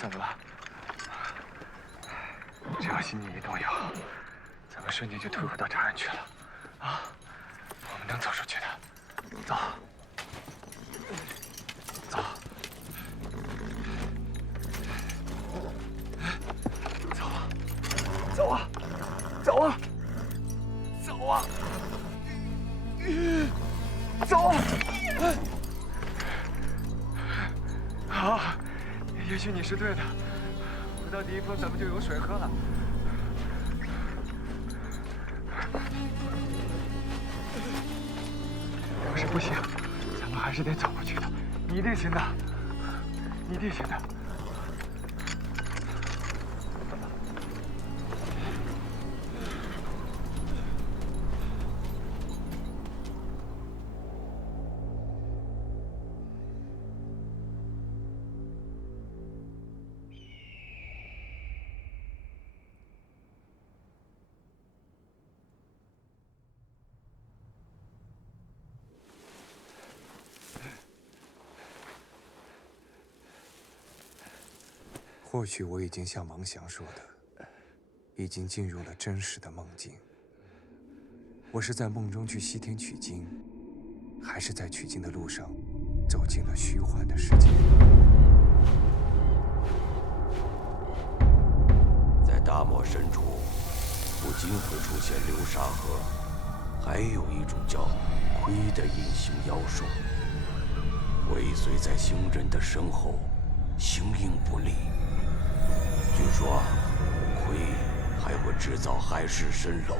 怎么了？只要心念一动摇，咱们瞬间就退回到长安去了。啊，我们能走出去的。走，走，走啊，走啊，走啊，走啊！好，也许你是对的，回到第一峰咱们就有水喝了。要是不行，咱们还是得走过去的。你一定行的，你一定行的。或许我已经像王祥说的，已经进入了真实的梦境。我是在梦中去西天取经，还是在取经的路上走进了虚幻的世界？在大漠深处，不仅会出现流沙河，还有一种叫魁的隐形妖兽，尾随在行人的身后，形影不离。据说，魁还会制造海市蜃楼，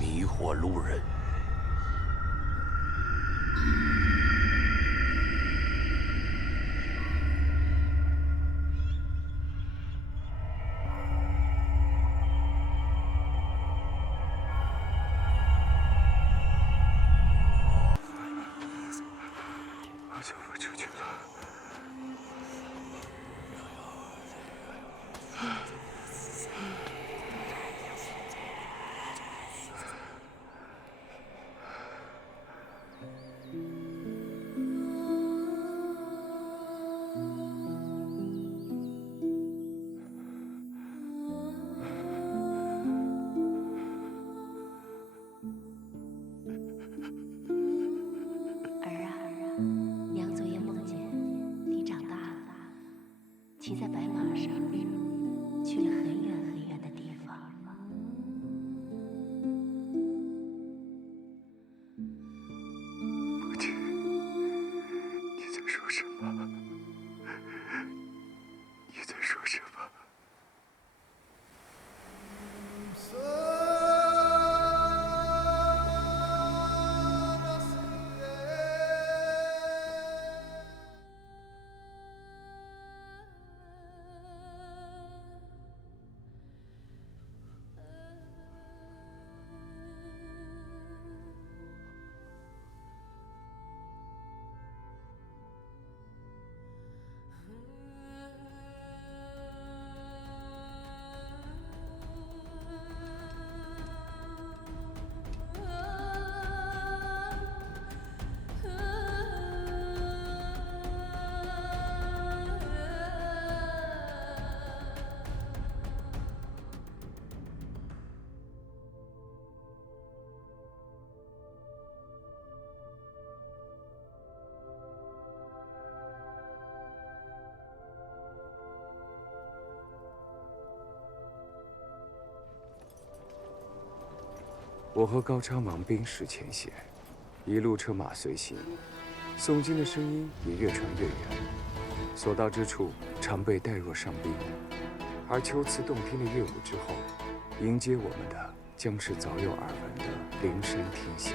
迷惑路人。我走不出去了。骑在白马上，去了很远很远的地方。母亲，你在说什么？你在说什么？我和高昌王冰释前嫌，一路车马随行，诵经的声音也越传越远，所到之处常被带若上宾。而秋次动听的乐舞之后，迎接我们的将是早有耳闻的灵山天险。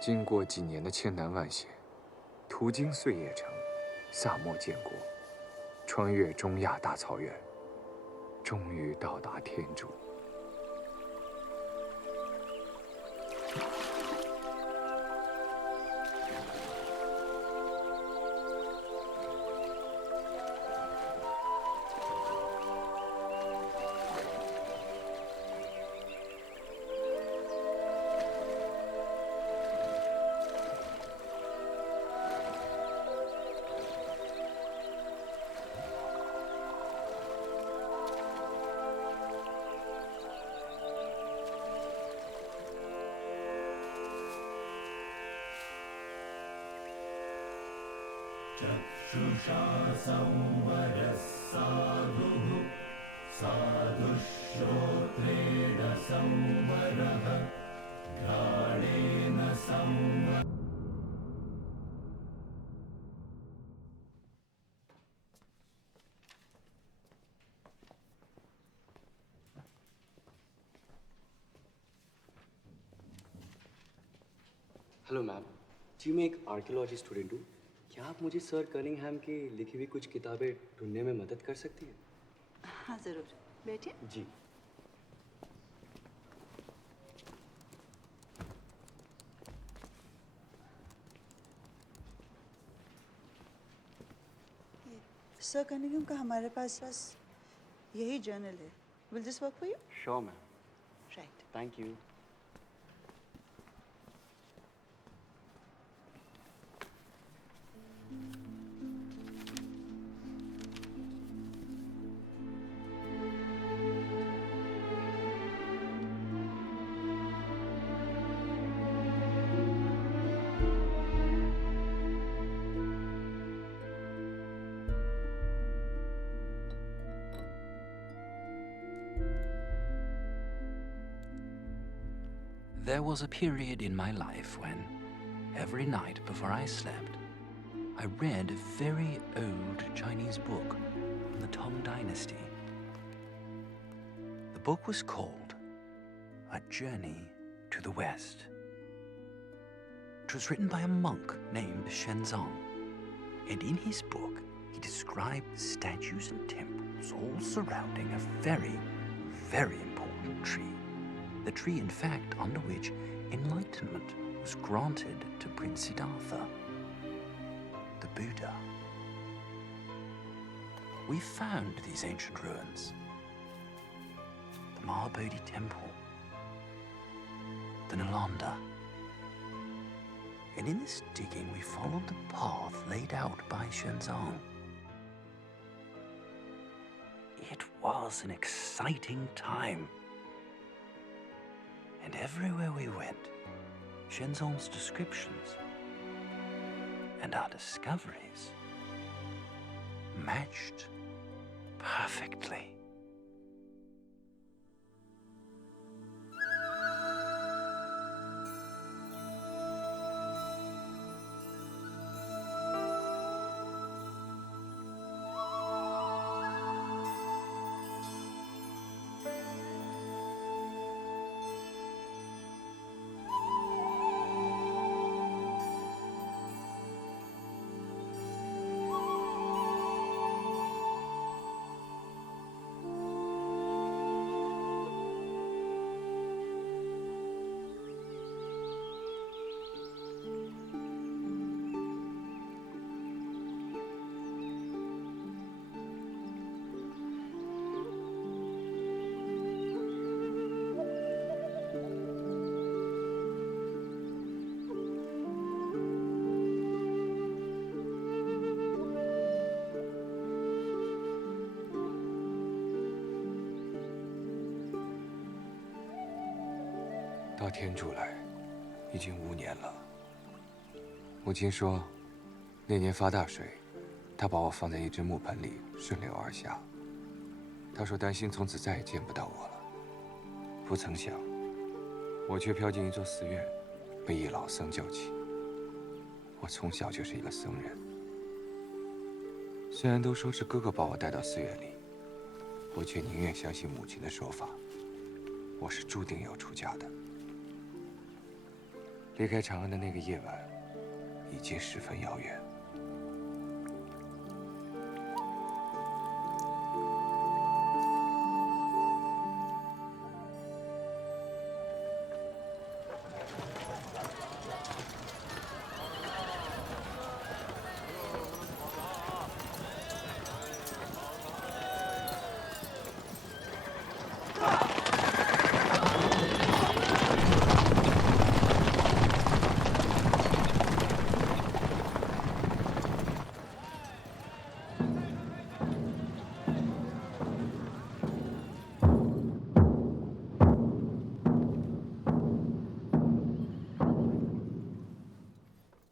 经过几年的千难万险，途经碎叶城、萨漠建国，穿越中亚大草原，终于到达天竺。चक्षुषा संवरः साधुः साधुश्रोत्रेण संवरः घ्राणेन संवरः हेलो मैम जी, मैं एक आर्कियोलॉजी स्टूडेंट हूँ। क्या आप मुझे सर कनिंघहैम की लिखी हुई कुछ किताबें ढूंढने में मदद कर सकती हैं? हाँ ज़रूर, बैठिए। जी। सर कनिंघम का हमारे पास बस यही जर्नल है। Will this work for you? Sure ma'am, right. Thank you. There was a period in my life when, every night before I slept, I read a very old Chinese book from the Tang Dynasty. The book was called A Journey to the West. It was written by a monk named Shenzong, and in his book he described statues and temples all surrounding a very, very important tree. The tree, in fact, under which enlightenment was granted to Prince Siddhartha, the Buddha. We found these ancient ruins, the Mahabodhi Temple, the Nalanda. And in this digging, we followed the path laid out by Shenzong. It was an exciting time. And everywhere we went, Shenzong's descriptions and our discoveries matched perfectly.到天竺来，已经5年了。母亲说，那年发大水，她把我放在一只木盆里，顺流而下。她说担心从此再也见不到我了。不曾想，我却飘进一座寺院，被一老僧救起。我从小就是一个僧人。虽然都说是哥哥把我带到寺院里，我却宁愿相信母亲的说法，我是注定要出家的。离开长安的那个夜晚，已经十分遥远。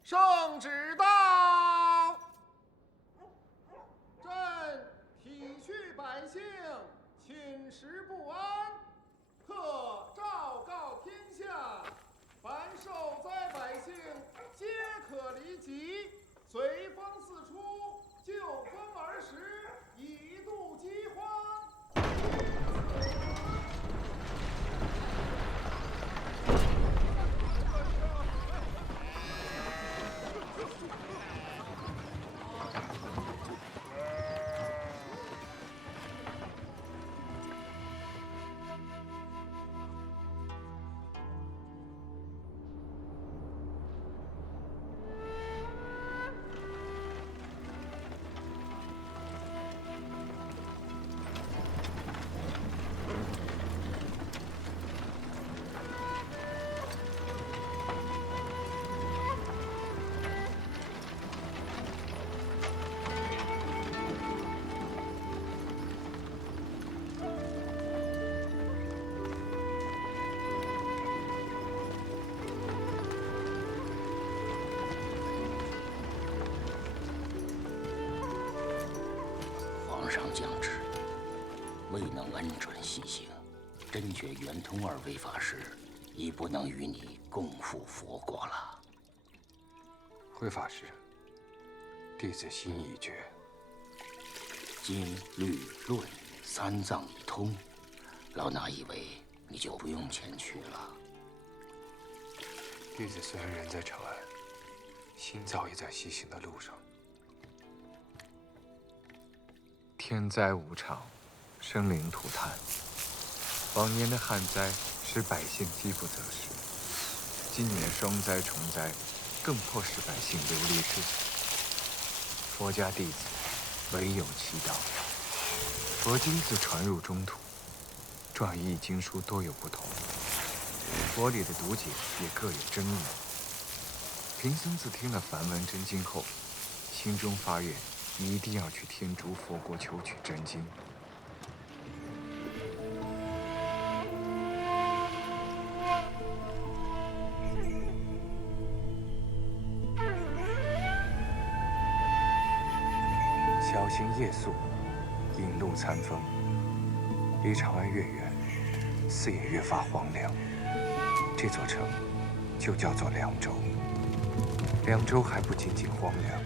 圣旨到，朕体恤百姓寝食不安，特昭告天下，凡受灾百姓皆可离疾，随风四出，就风而食，以度饥荒。皇上降旨，未能恩准西行，真觉圆通二位法师已不能与你共赴佛国了。慧法师，弟子心已决。经、律、论三藏已通，老衲以为你就不用前去了。弟子虽然人在长安，心早已在西行的路上。天灾无常，生灵涂炭。往年的旱灾使百姓饥不择食，今年双灾重灾，更迫使百姓流离失所。佛家弟子唯有祈祷。佛经自传入中土，转译经书多有不同，佛理的读解也各有争议。贫僧自听了梵文真经后，心中发愿，一定要去天竺佛国求取真经。小行夜宿，引路餐风。离长安越远，似也越发荒凉。这座城就叫做凉州。凉州还不仅仅荒凉，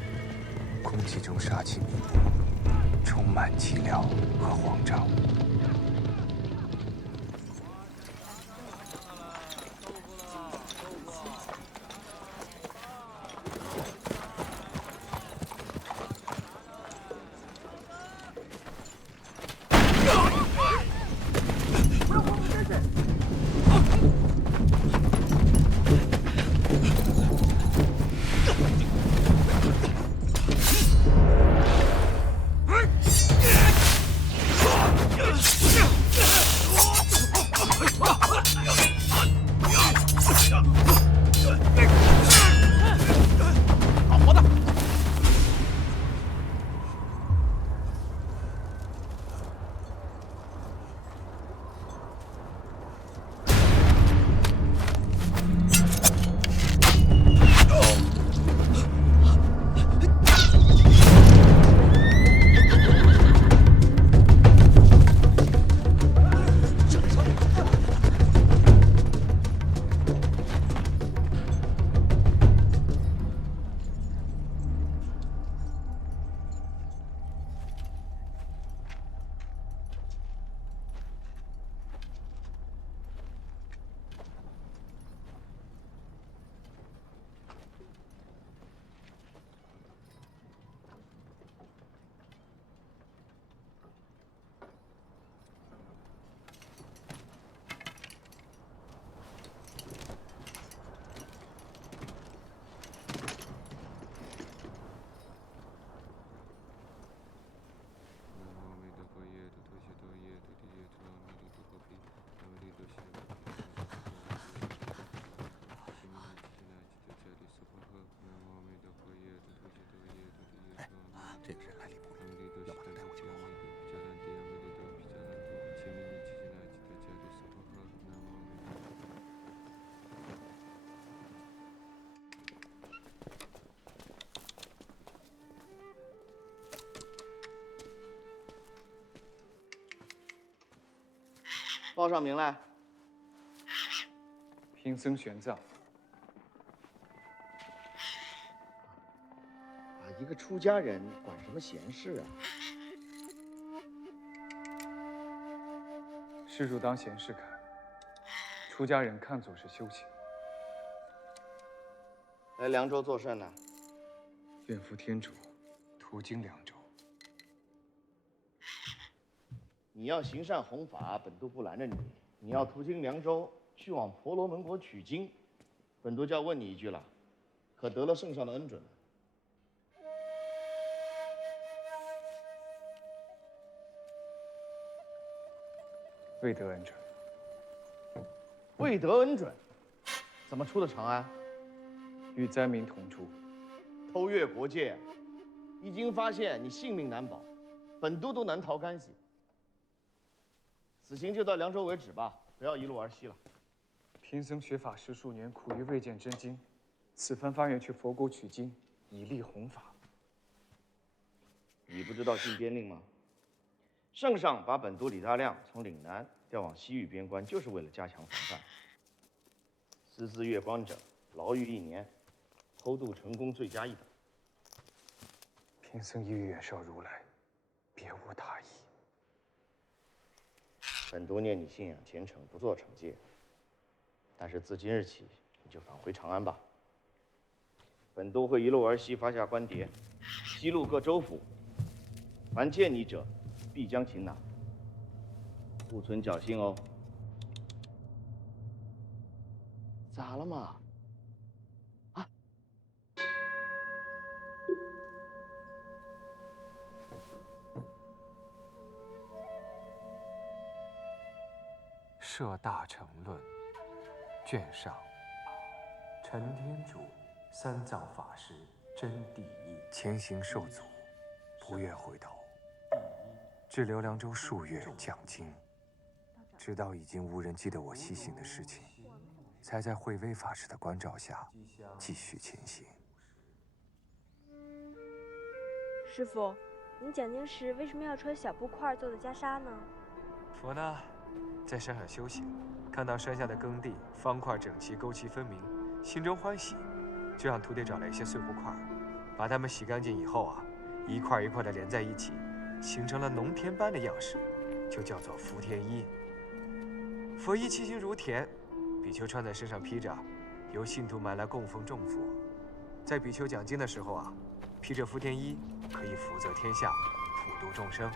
空气中杀气弥漫，充满寂寥和慌张。这个人来历不明，要把他带回去报案。报上名来。贫僧玄奘。一个出家人管什么闲事啊？施主当闲事看，出家人看作是修行。来凉州作甚呢？愿负天主，途经凉州。你要行善弘法，本都不拦着你；你要途经凉州，去往婆罗门国取经，本都就要问你一句了：可得了圣上的恩准？未得恩准。未得恩准，怎么出的长安？与灾民同出。偷越国界，一经发现，你性命难保，本都难逃干系。此行就到凉州为止吧，不要一路而西了。贫僧学法十数年，苦于未见真经，此番发愿去佛国取经，以立弘法。你不知道禁边令吗？圣上把本都李大亮从岭南调往西域边关，就是为了加强防范。私自越关者，牢狱1年；偷渡成功，罪加1等。贫僧意欲远绍如来，别无他意。本都念你信仰虔诚，不做惩戒。但是自今日起，你就返回长安吧。本都会一路而西，发下官牒，西路各州府，凡见你者，必将擒拿，不存侥幸哦。咋了嘛？啊？《摄大乘论》卷上，陈天主三藏法师真谛义，前行受阻，不愿回头，滞留凉州数月讲经，直到已经无人记得我西行的事情，才在慧威法师的关照下继续前行。师父，您讲经时为什么要穿小布块做的袈裟呢？佛呢，在山上修行，看到山下的耕地方块整齐，沟渠分明，心中欢喜，就让徒弟找来一些碎布块，把它们洗干净以后啊，一块一块的连在一起，形成了农田般的样式，就叫做福田衣。佛衣其形如田，比丘穿在身上披着，由信徒买来供奉众佛。在比丘讲经的时候啊，披着福田衣，可以福泽天下，普度众生。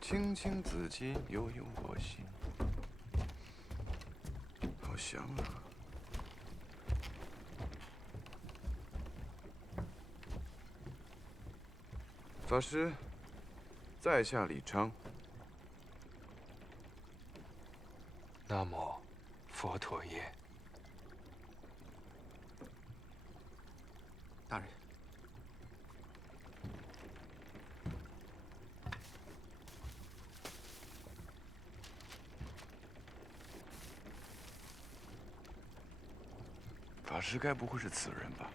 青青子衿，悠悠我心。好香啊！法师，在下李昌。南无佛陀耶。大人。法师该不会是此人吧？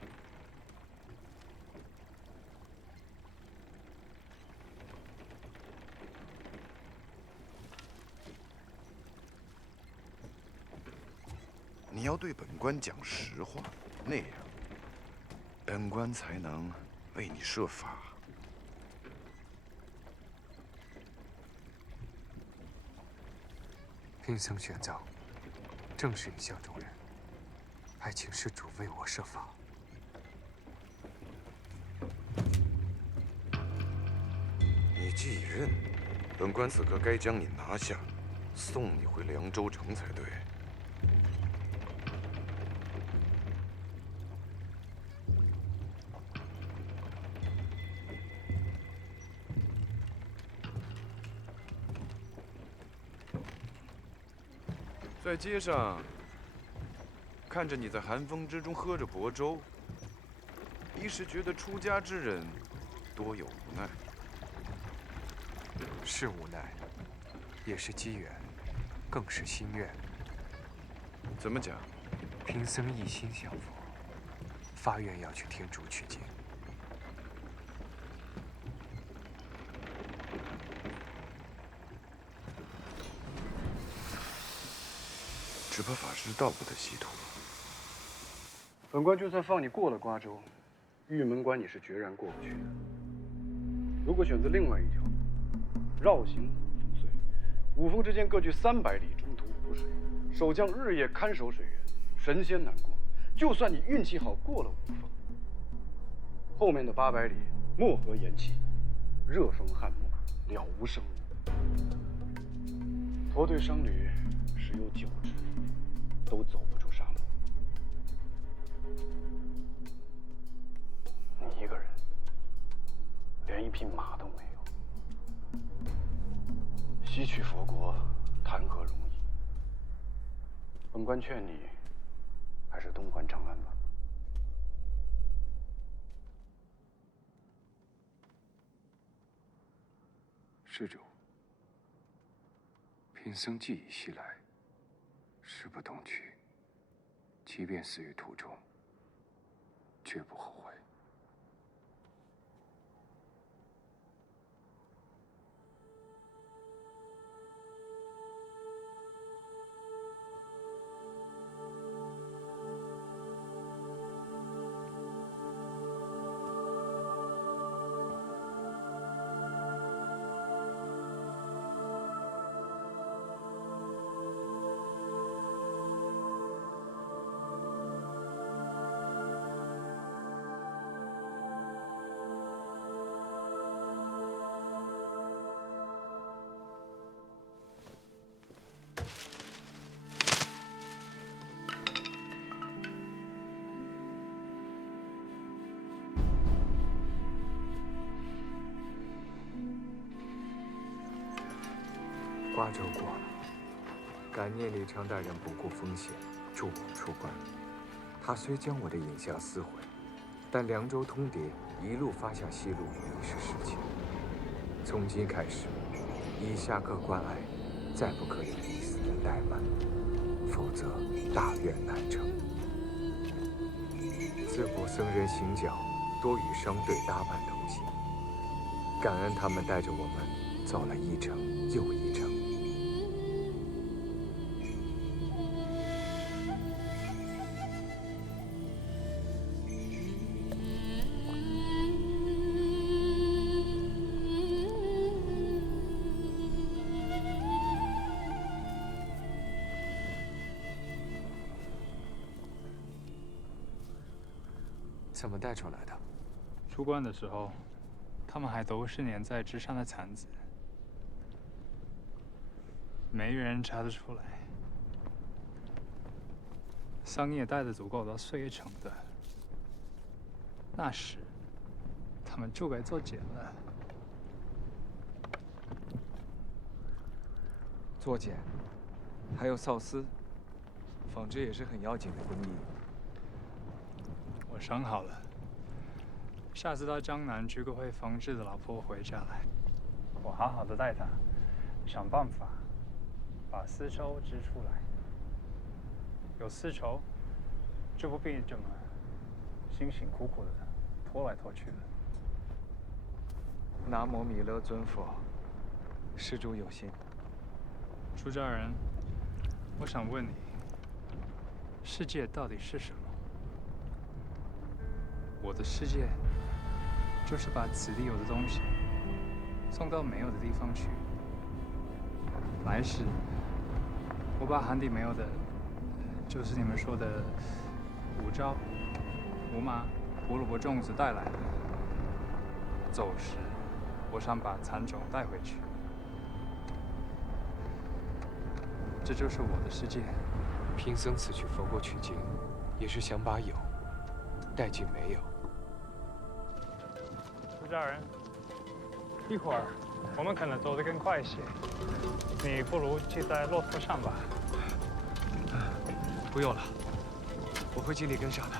你要对本官讲实话，那样，本官才能为你设法。贫僧玄奘，正是一向中人，还请施主为我设法。你既已认，本官此刻该将你拿下，送你回凉州城才对。在街上看着你在寒风之中喝着薄粥，一时觉得出家之人多有无奈。是无奈，也是机缘，更是心愿。怎么讲？贫僧一心向佛，发愿要去天竺取经。只怕法师道不得西途。本官就算放你过了瓜州，玉门关你是决然过不去的。如果选择另外一条路，绕行5峰隧，5峰之间各距300里，中途无水，守将日夜看守水源，神仙难过。就算你运气好过了5峰，后面的800里漠河炎气，热风旱漠，了无生物。驼队商旅十有9只都走不出沙漠。你一个人，连一匹马都没有，西去佛国谈何容易？本官劝你，还是东还长安吧。施主，贫僧既已西来，誓不东去，即便死于途中，绝不后悔。瓜州过了，感念李昌大人不顾风险助我出关。他虽将我的影像撕毁，但凉州通牒一路发下西路已是实情。从今开始，以下各关隘再不可有一丝的怠慢，否则大愿难成。自古僧人行脚多与商队搭伴同行，感恩他们带着我们走了一程又一程。怎么带出来的？出关的时候，他们还都是粘在枝上的蚕子，没人查得出来。桑叶带的足够到岁月城的，那时他们就该做茧了。做茧，还有缫丝，纺织也是很要紧的工艺。我想好了，下次到江南娶个会缝制的老婆回家来，我好好的带她，想办法把丝绸织出来。有丝绸，就不必这么辛辛苦苦的拖来拖去的。南无弥勒尊佛，施主有心。出家人，我想问你，世界到底是什么？我的世界，就是把此地有的东西送到没有的地方去。来世，我把寒地没有的，就是你们说的五招、胡麻、胡萝卜粽子带来的。走时，我想把蚕种带回去。这就是我的世界。贫僧此去佛国取经，也是想把有带进没有。出家人，一会儿我们可能走得更快一些，你不如骑在骆驼上吧。不用了，我会尽力跟上的。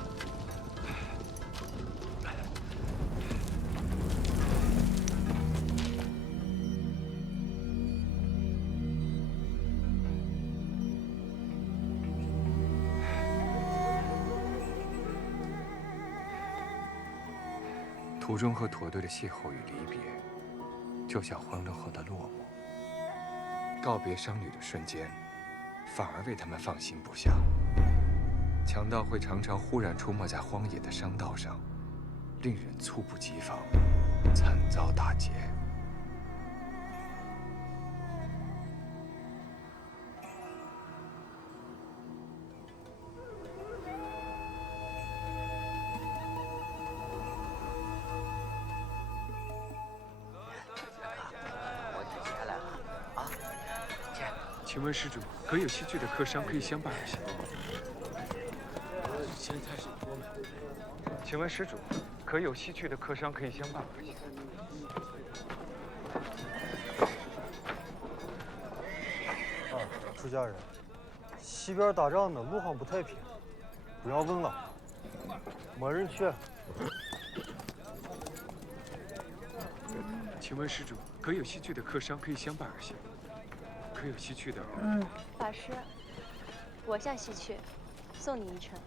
途中和驼队的邂逅与离别，就像欢乐后的落寞。告别商旅的瞬间，反而为他们放心不下。强盗会常常忽然出没在荒野的商道上，令人猝不及防，惨遭打劫。请问施主，可有西去的客商可以相伴而行？请问施主，可有西去的客商可以相伴而行？出家人，西边打仗呢，路上不太平，不要问了，没人去。请问施主，可有西去的客商可以相伴而行？可有西去的？法师，我向西去，送你一程。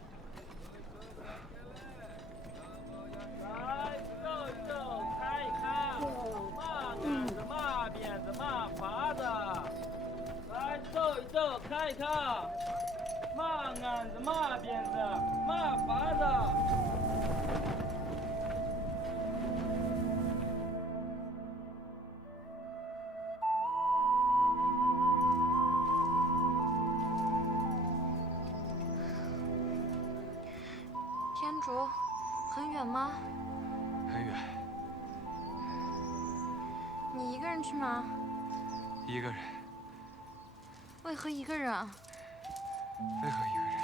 来走一走，看一看，马杆子、马鞭子、马耙子。来走一走，看一看，马杆子、马鞭子、马耙子。天竺，很远吗？很远。你一个人去吗？一个人。为何一个人啊？为何一个人？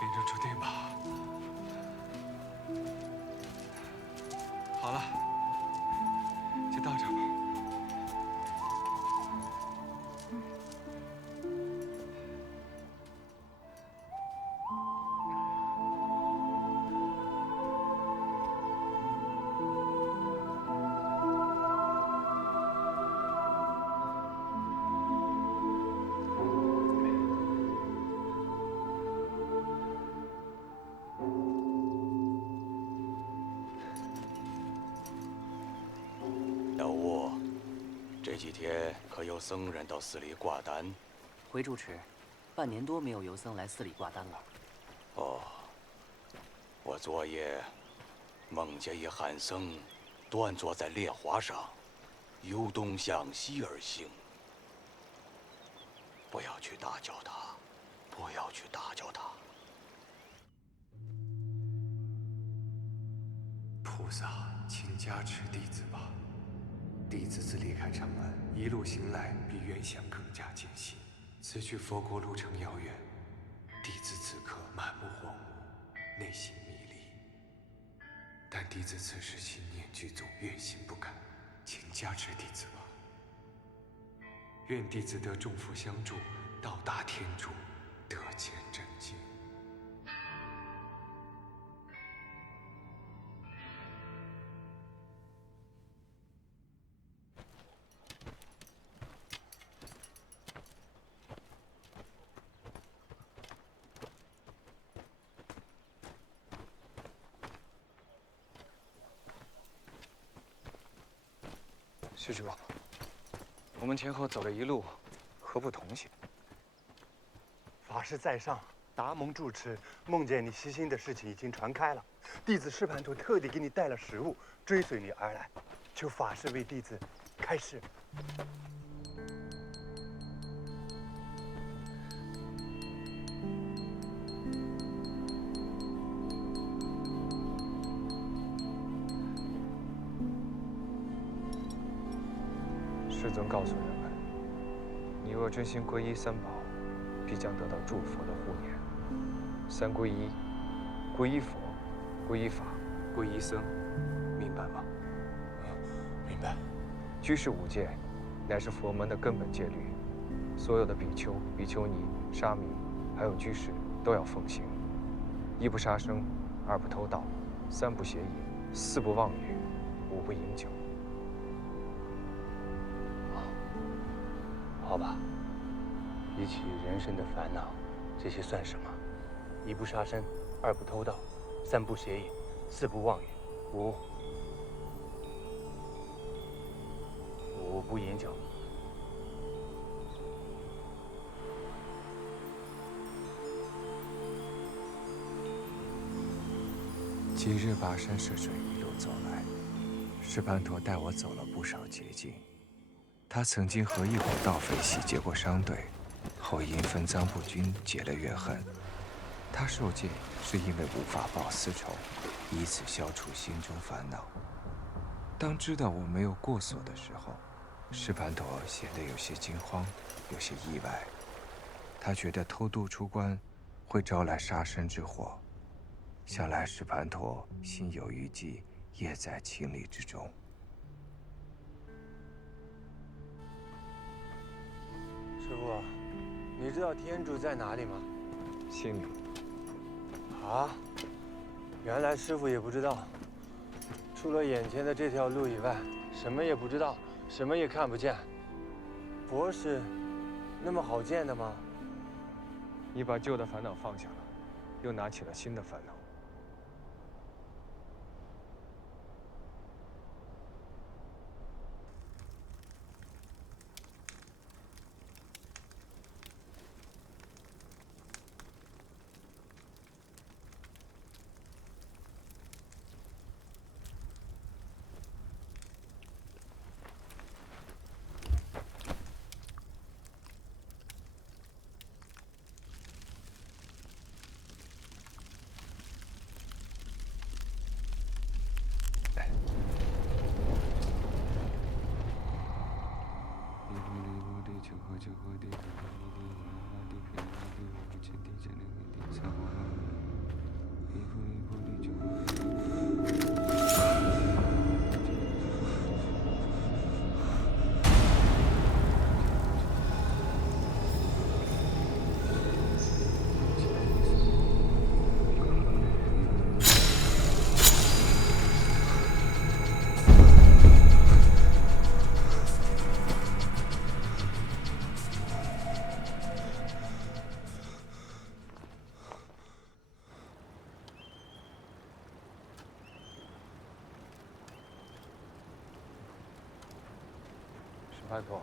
命中注定吧。好了，就到这儿吧。老吴，这几天可有僧人到寺里挂单？回住持，半年多没有游僧来寺里挂单了。哦，我昨夜梦见一汉僧端坐在莲花上，由东向西而行。不要去打搅他，不要去打搅他。菩萨，请加持弟子吧。弟子自离开长安，一路行来，比原想更加艰辛。此去佛国路程遥远，弟子此刻满目荒芜，内心迷离。但弟子此时心念具足，愿心不改，请加持弟子吧。愿弟子得众佛相助，到达天竺，得见真经。施主，我们前后走了一路，何不同行？法师在上，达蒙住持梦见你西行的事情已经传开了，弟子释盘陀特地给你带了食物，追随你而来，求法师为弟子开示。师尊告诉人们，你若真心皈依三宝，必将得到诸佛的护念。三皈依：皈依佛、皈依法、皈依僧，明白吗？明白。居士五戒，乃是佛门的根本戒律，所有的比丘、比丘尼、沙弥，还有居士都要奉行。一不杀生，二不偷盗，三不邪淫，四不妄语，五不饮酒。好吧，比起人生的烦恼，这些算什么？一不杀生，二不偷盗，三不邪淫，四不妄语，五不饮酒。今日跋山涉水一路走来，释盘陀带我走了不少捷径。他曾经和一伙盗匪洗劫过商队，后因分赃不均结了怨恨。他受戒是因为无法报私仇，以此消除心中烦恼。当知道我没有过错的时候，释盘陀显得有些惊慌，有些意外。他觉得偷渡出关会招来杀身之祸，想来释盘陀心有余悸，也在情理之中。师傅，你知道天竺在哪里吗？心里。啊，原来师傅也不知道。除了眼前的这条路以外，什么也不知道，什么也看不见。佛是那么好见的吗？你把旧的烦恼放下了，又拿起了新的烦恼。盘陀，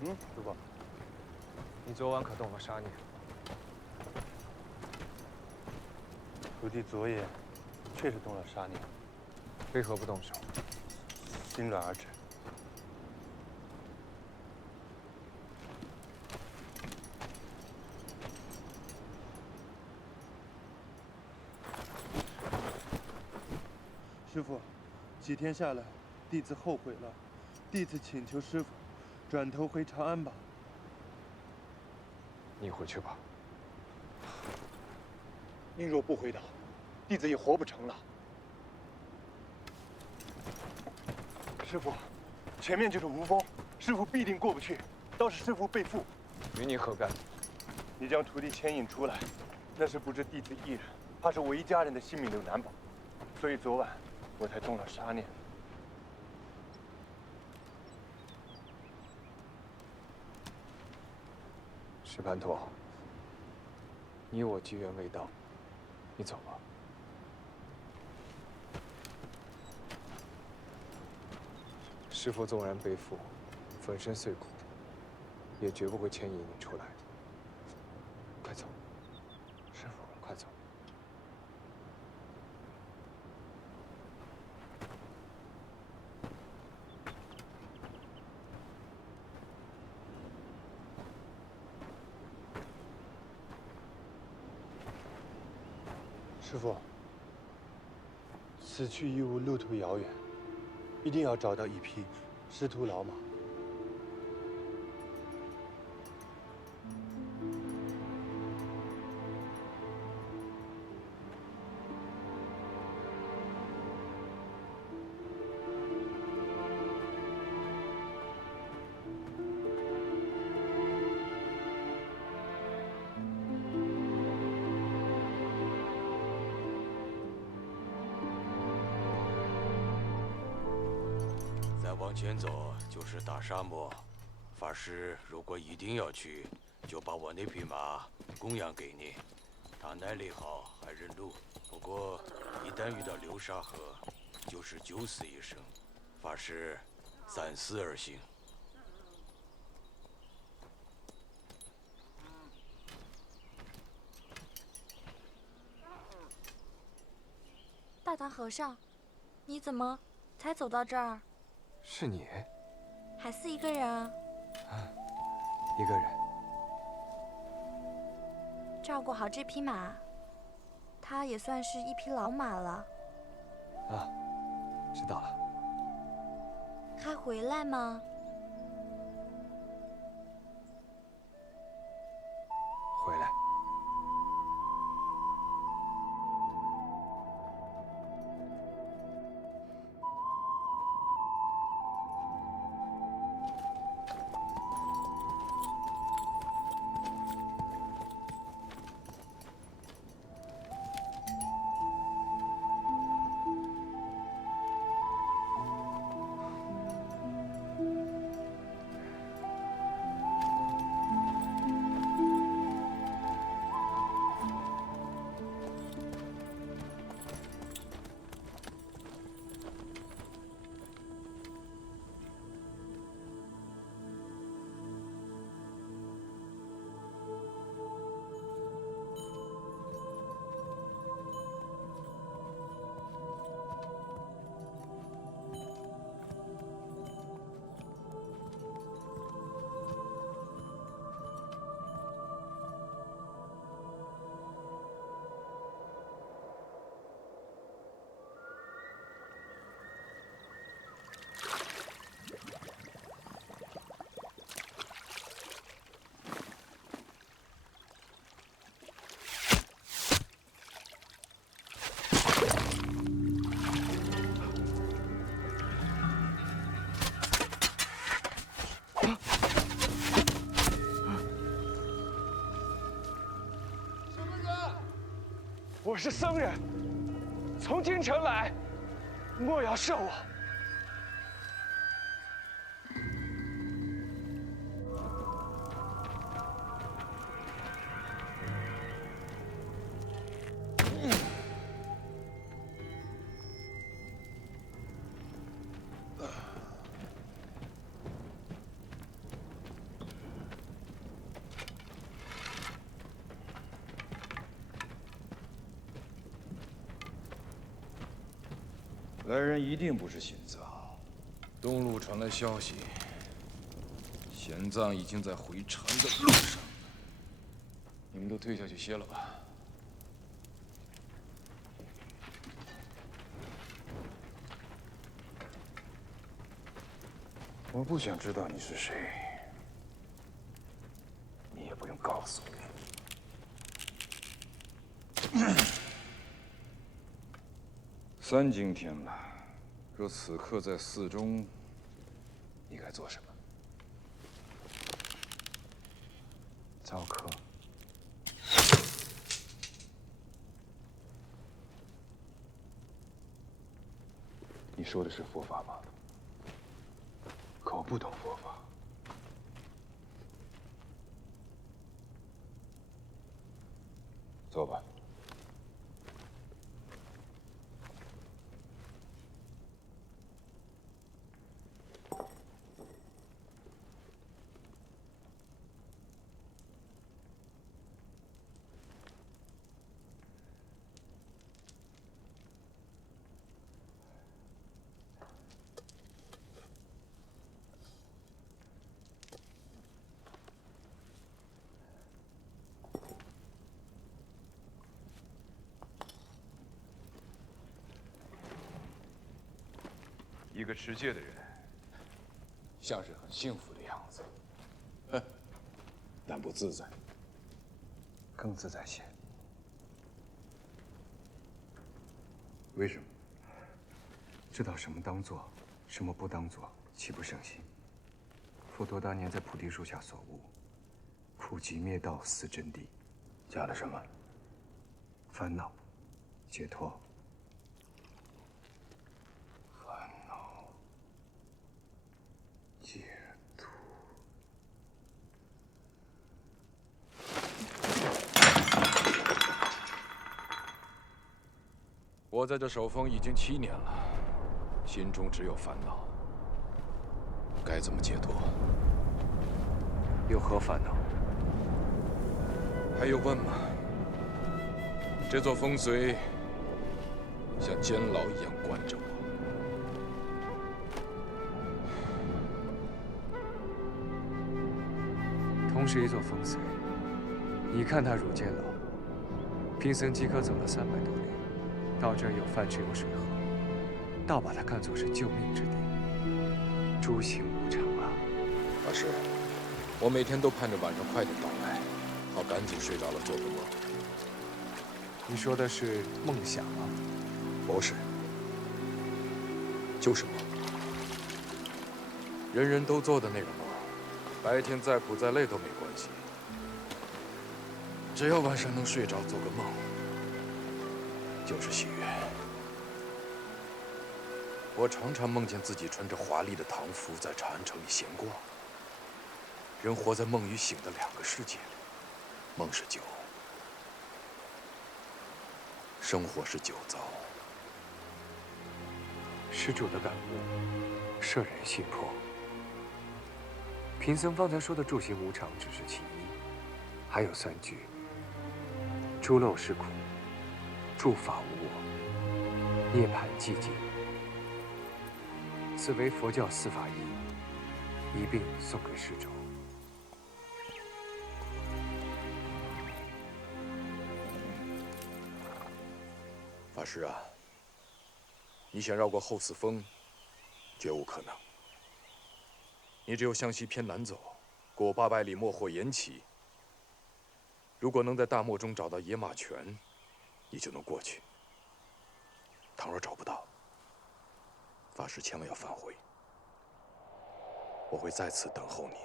师傅，你昨晚可动了杀念？徒弟昨夜确实动了杀念，为何不动手？心软而止。师傅，几天下来，弟子后悔了。弟子请求师傅，转头回长安吧。你回去吧。您若不回答，弟子也活不成了。师傅，前面就是无风，师傅必定过不去，倒是师傅背负。与你何干？你将徒弟牵引出来，那是不止弟子一人，怕是我一家人的性命都难保，所以昨晚我才动了杀念。释盘陀，你我机缘未到，你走吧。师父纵然背负粉身碎骨，也绝不会牵引你出来。快走，师父，快走。师父，此去义乌路途遥远，一定要找到一匹师徒老马。再往前走就是大沙漠。法师如果一定要去，就把我那匹马供养给你。它耐力好，还认路。不过一旦遇到流沙河，就是九死一生。法师三思而行。大唐和尚，你怎么才走到这儿？是你？海四一个人啊？一个人。照顾好这匹马，它也算是一匹老马了。啊，知道了。还回来吗？回来。我是僧人，从京城来，莫要射我。来人一定不是玄奘。东路传来消息，玄奘已经在回长的路上。你们都退下去歇了吧。我不想知道你是谁，你也不用告诉我。三更天了，若此刻在寺中，你该做什么？教课。你说的是佛法吗？可我不懂佛法。走吧。一个持戒的人，像是很幸福的样子，哼，但不自在。更自在些。为什么？知道什么当做，什么不当做，岂不省心？佛陀当年在菩提树下所悟，苦集灭道四真谛，讲了什么？烦恼、解脱。烦恼、解脱。我在这守风已经7年了，心中只有烦恼，该怎么解脱？有何烦恼？还用问吗？这座风随像监牢一样关着我。同是一座风随，你看它如监牢。贫僧饥渴走了300多里，到这儿有饭吃有水喝，倒把它看作是救命之地。诸行无常啊！法师，我每天都盼着晚上快点到来，好赶紧睡着了做个梦。你说的是梦想吗？不是，就是梦。人人都做的那个梦，白天再苦再累都没关系，只要晚上能睡着做个梦，就是喜悦。我常常梦见自己穿着华丽的唐服在长安城里闲逛。人活在梦与醒的2个世界里，梦是酒，生活是酒糟。施主的感悟，摄人心魄。贫僧方才说的诸行无常只是其一，还有3句：诸漏是苦，诸法无我，涅槃寂静。此为佛教4法义，一并送给施主。法师啊，你想绕过后四峰，绝无可能。你只有向西偏南走，过800里莫或岩起。如果能在大漠中找到野马泉，你就能过去。倘若找不到，法师千万要返回，我会在此等候你。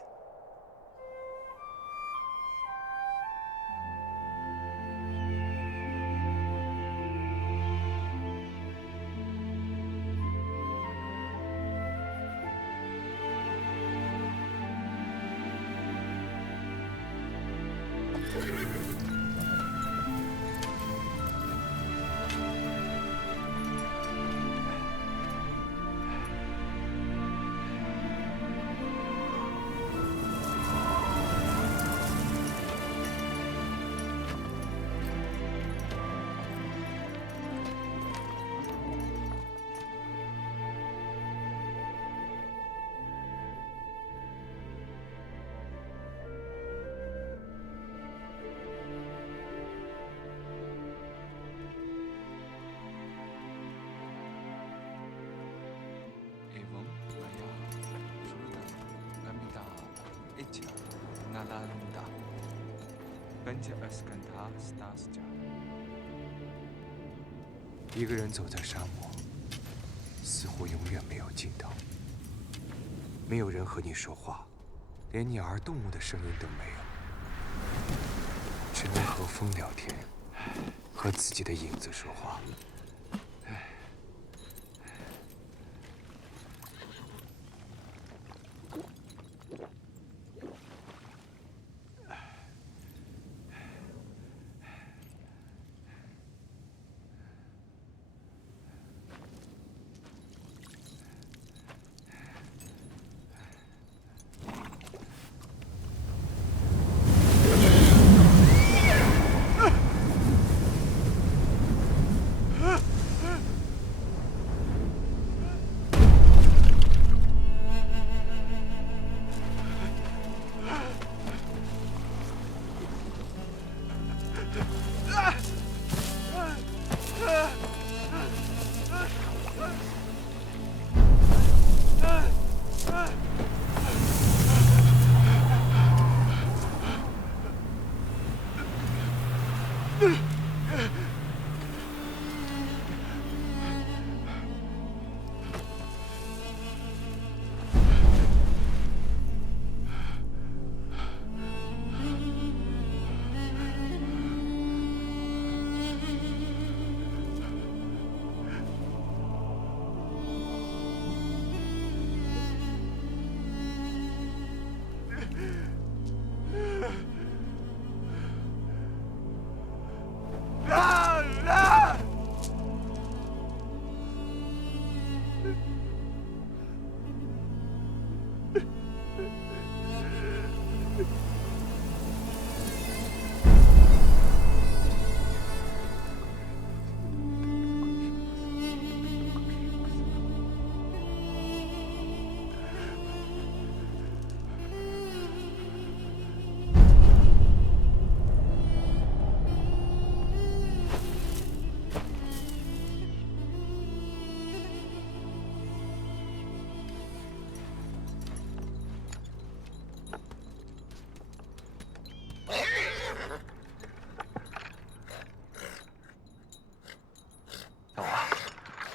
一个人走在沙漠，似乎永远没有尽头。没有人和你说话，连鸟儿动物的声音都没有，只能和风聊天，和自己的影子说话。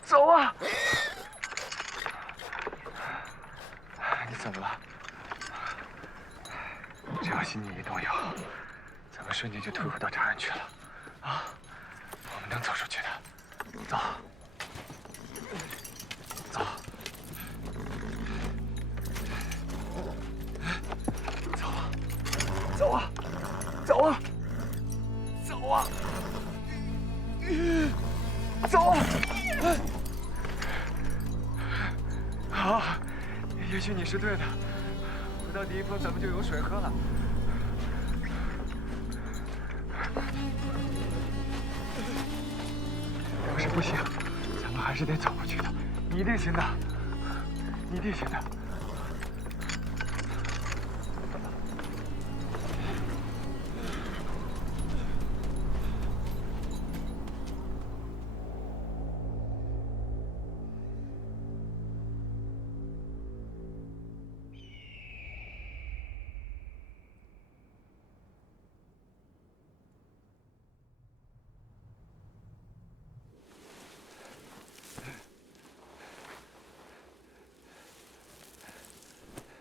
走啊！你怎么了？只要心念一动摇，咱们瞬间就退回到长安去了。啊，我们能走出去的。走，走，走啊！走啊！走啊！走啊！走啊！好，也许你是对的。回到第一峰，咱们就有水喝了。要是不行，咱们还是得走过去的。你一定行的，你一定行的。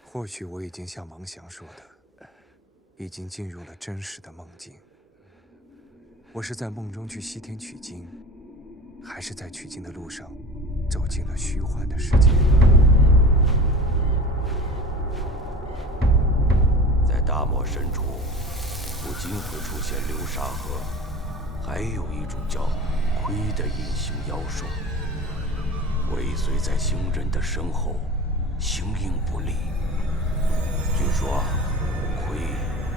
或许我已经像王祥说的，已经进入了真实的梦境。我是在梦中去西天取经，还是在取经的路上走进了虚幻的世界？在大漠深处，不仅会出现流沙河，还有一种叫亏的隐形妖兽，尾随在行人的身后，形影不离。据说，亏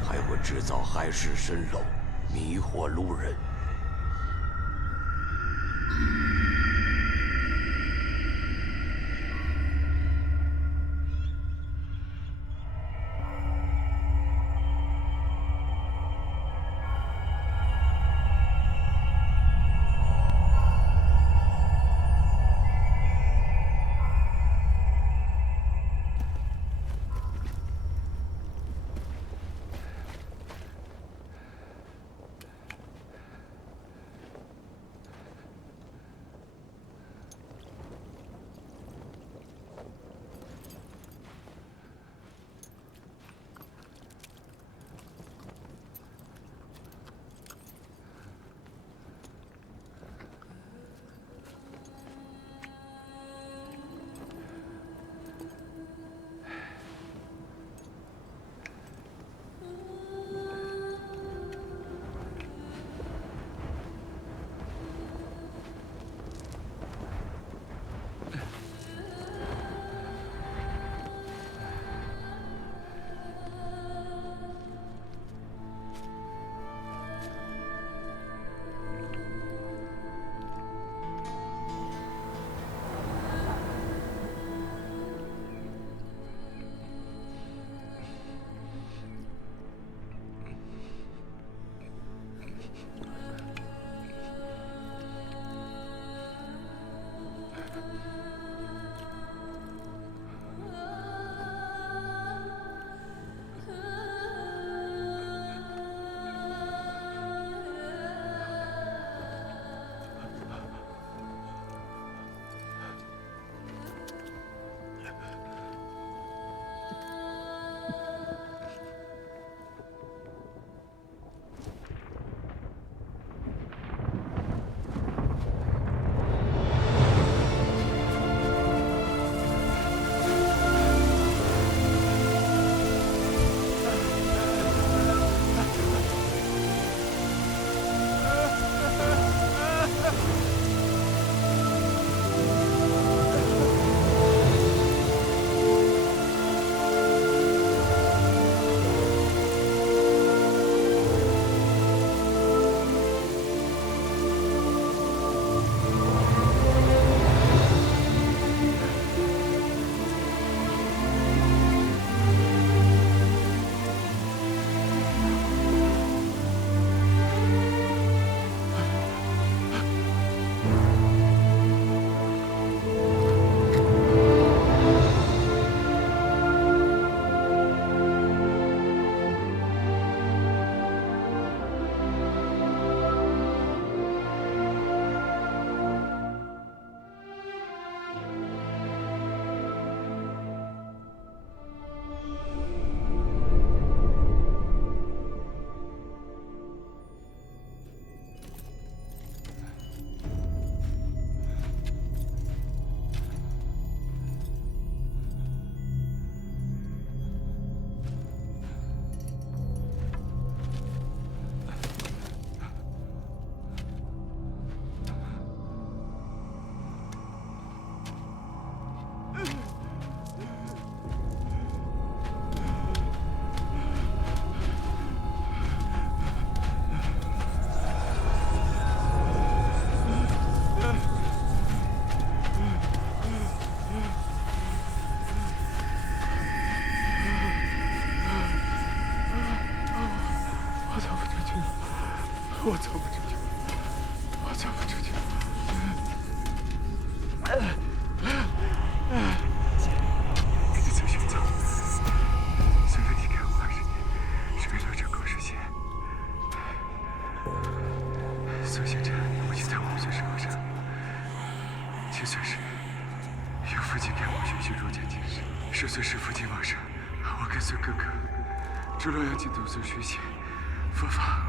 还会制造海市蜃楼，迷惑路人。我走不出去，我走不出去。你在寻找，虽然离开我20年，是为了成功实现。苏先生，母亲在5岁时过世，7岁时由父亲给我学习儒家经史，10岁时父亲往生，我跟随哥哥去洛阳去读书学习佛法。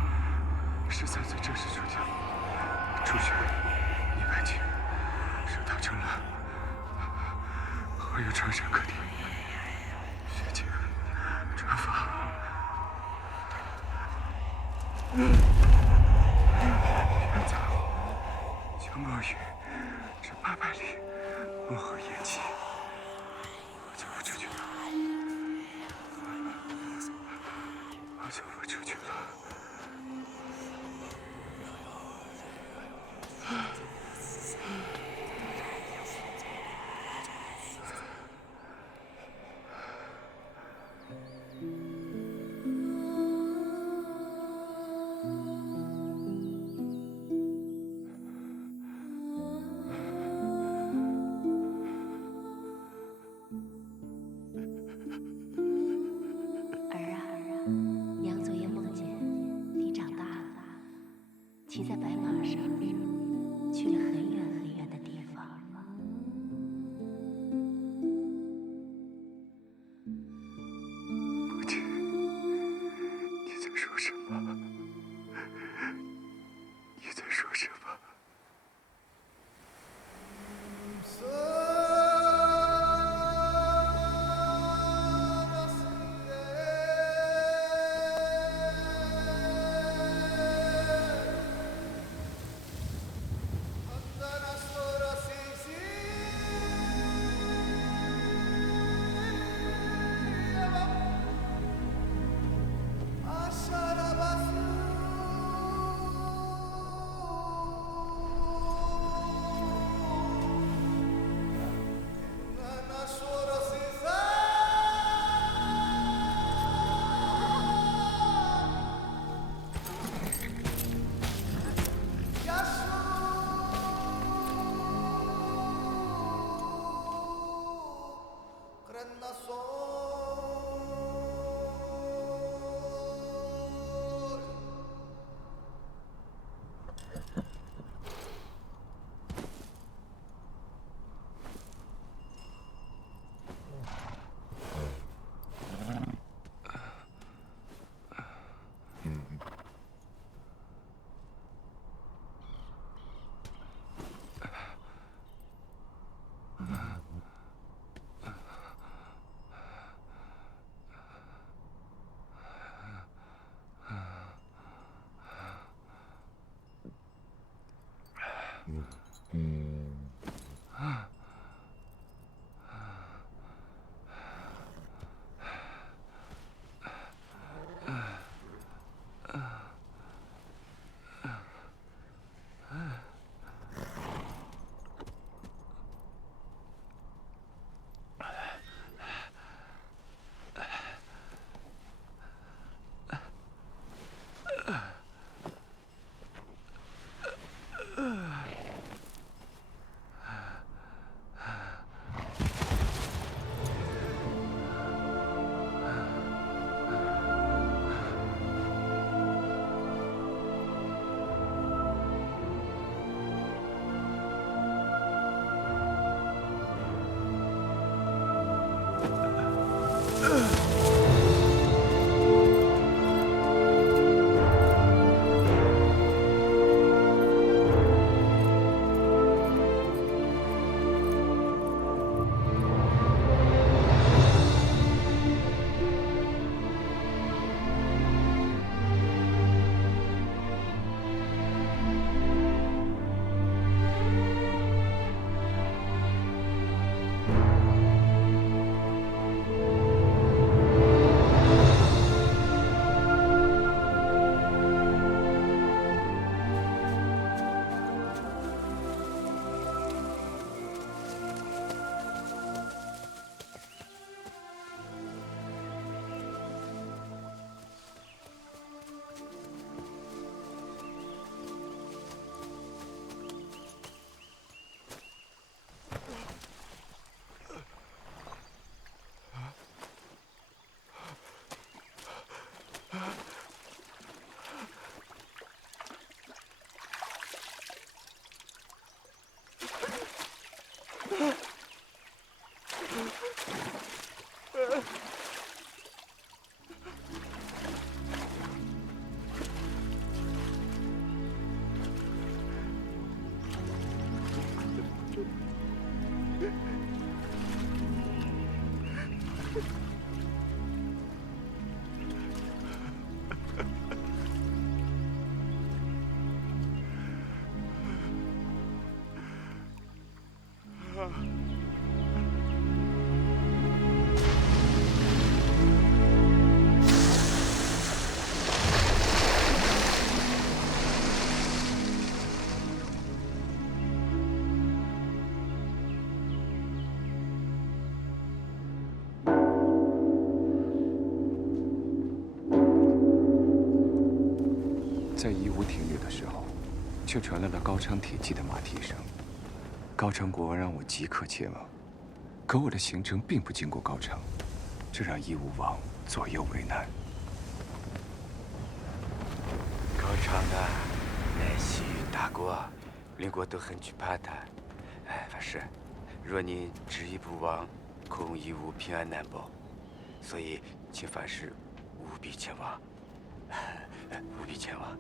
13岁正式出家，出学100句，受到成了，我又传承各地，学经传法。玄奘、降魔语是800里，幕后延期，我走不出去了，我走不出去了。骑在白马上，去了很远很远的地方。母亲，你在说什么？你在说什么？的时候，却传来了高昌铁骑的马蹄声。高昌国王让我即刻前往，可我的行程并不经过高昌，这让义乌王左右为难。高昌啊，南西大国，邻国都很惧怕他。哎，法师，若您执意不往，恐义乌平安难保，所以请法师务必前往，务必前往。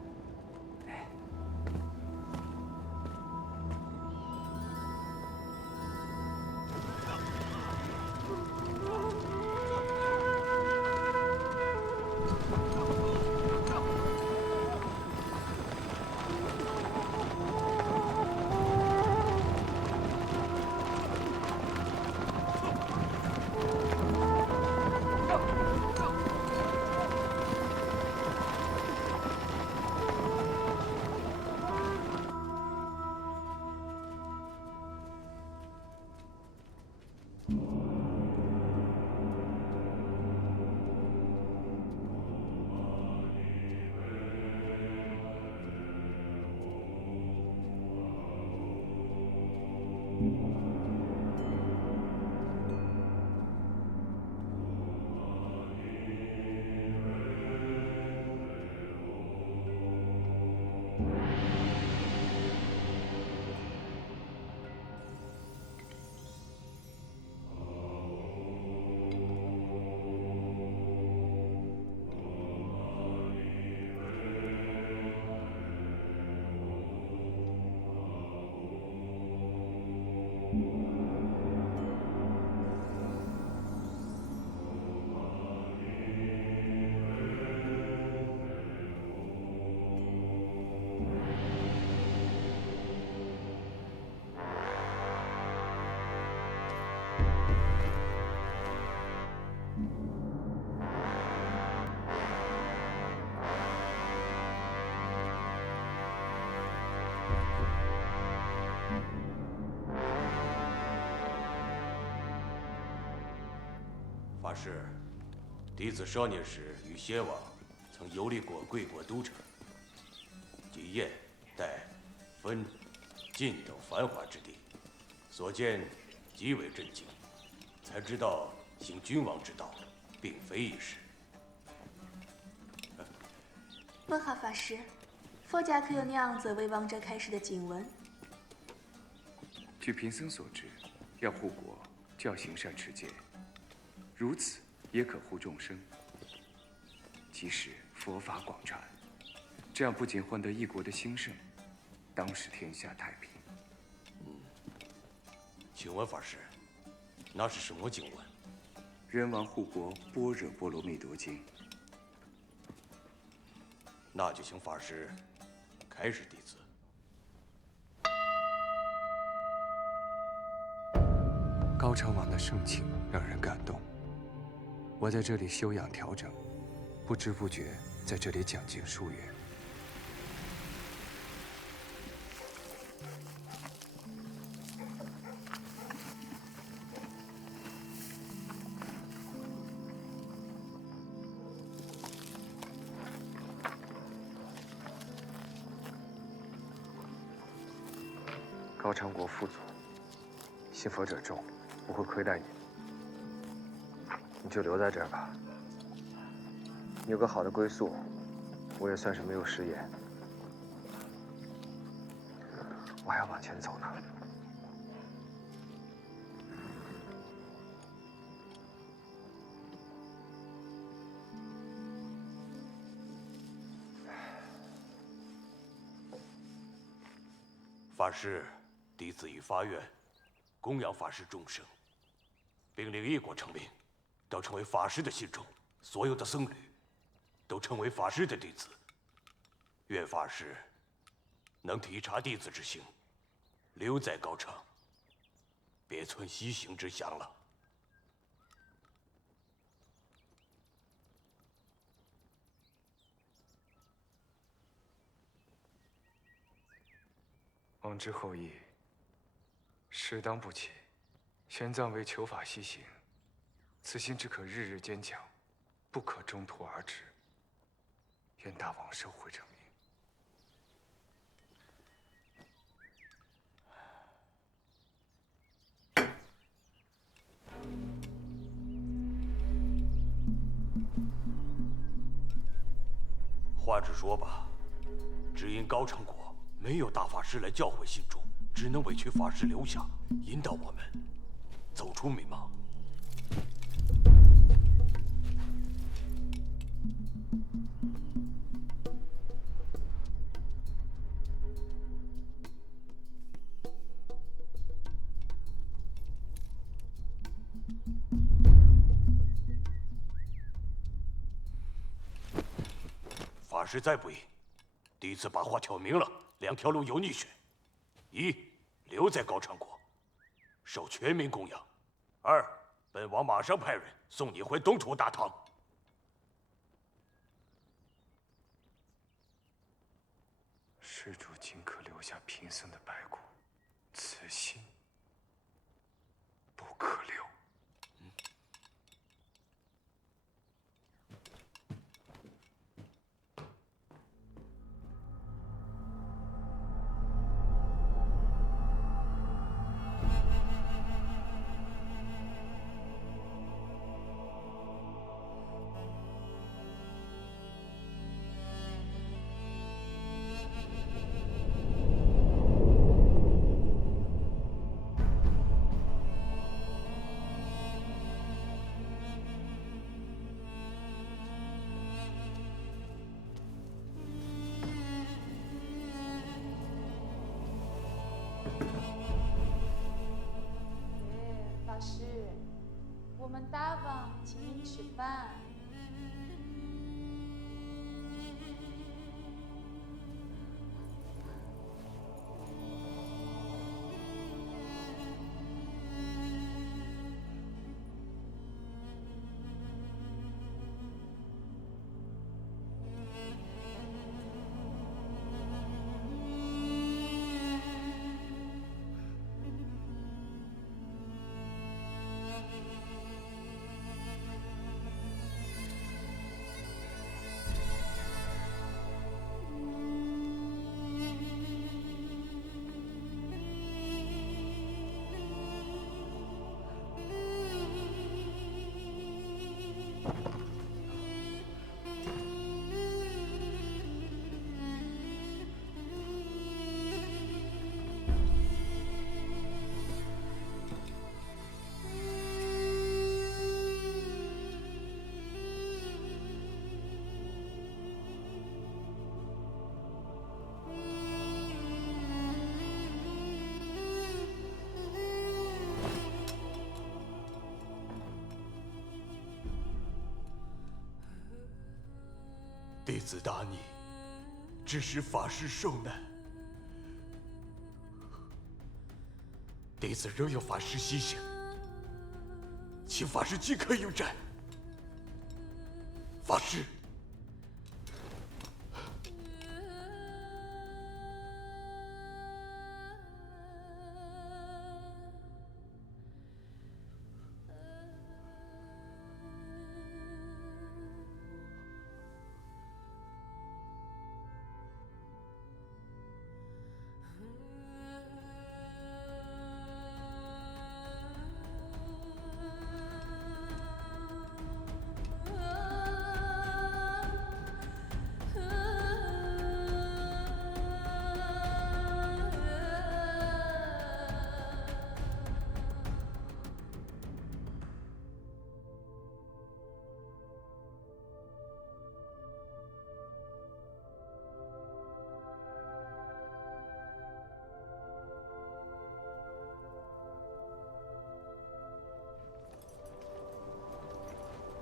法师，弟子少年时与先王曾游历过贵国都城，及燕、代、汾、晋等繁华之地，所见极为震惊，才知道行君王之道，并非易事。问好法师，佛家可有那样子为亡者开示的经文？据贫僧所知，要护国，就要行善持戒。如此也可护众生，即使佛法广传，这样不仅换得一国的兴盛，当使天下太平。请问法师，那是什么经文？人王护国般若波罗蜜多经。那就请法师开示弟子。高昌王的盛情让人感动。我在这里休养调整，不知不觉在这里讲经数月。高昌国父祖，信佛者众，不会亏待你。你就留在这儿吧。你有个好的归宿，我也算是没有食言。我还要往前走呢。法师，弟子已发愿，供养法师众生，并令一国成民，都成为法师的信众。所有的僧侣都成为法师的弟子。愿法师能体察弟子之心，留在高昌，别存西行之想了。王之后意，适当不起。玄奘为求法西行，此心只可日日坚强，不可中途而止。愿大王收回成命。话直说吧，只因高昌国没有大法师来教诲信众，只能委屈法师留下，引导我们走出迷茫。法师再不义，弟子把话挑明了，2条路由你选：一，留在高昌国，受全民供养；二，本王马上派人送你回东土大唐。施主仅可留下贫僧的白骨，此心不可留。法师，我们大王请您吃饭。弟子大逆，致使法师受难。弟子仍有法师西行，请法师即刻应战。法师。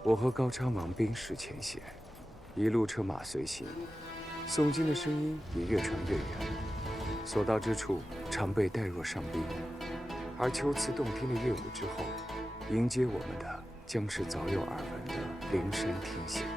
我和高昌王冰释前嫌，一路车马随行，诵经的声音也越传越远，所到之处常被带若上宾。而秋次动听的乐舞之后，迎接我们的将是早有耳闻的灵山天险。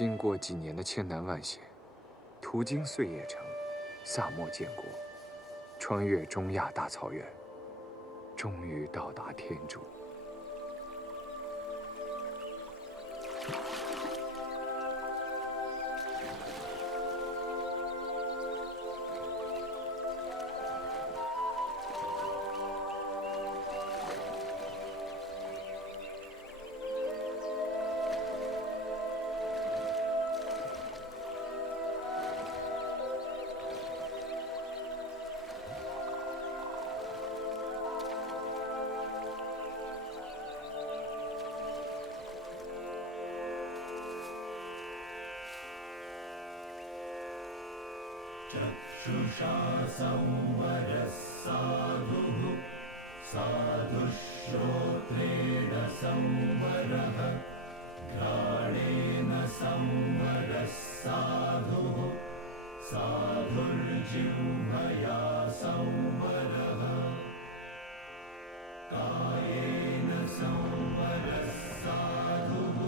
经过几年的千难万险，途经碎叶城、萨漠建国，穿越中亚大草原，终于到达天竺。चक्षुषा संवरः साधुः साधुश्रोत्रेण संवरः घ्राणेन संवरः साधुः साधुर्जिह्वया संवरः कायेन संवरः साधुः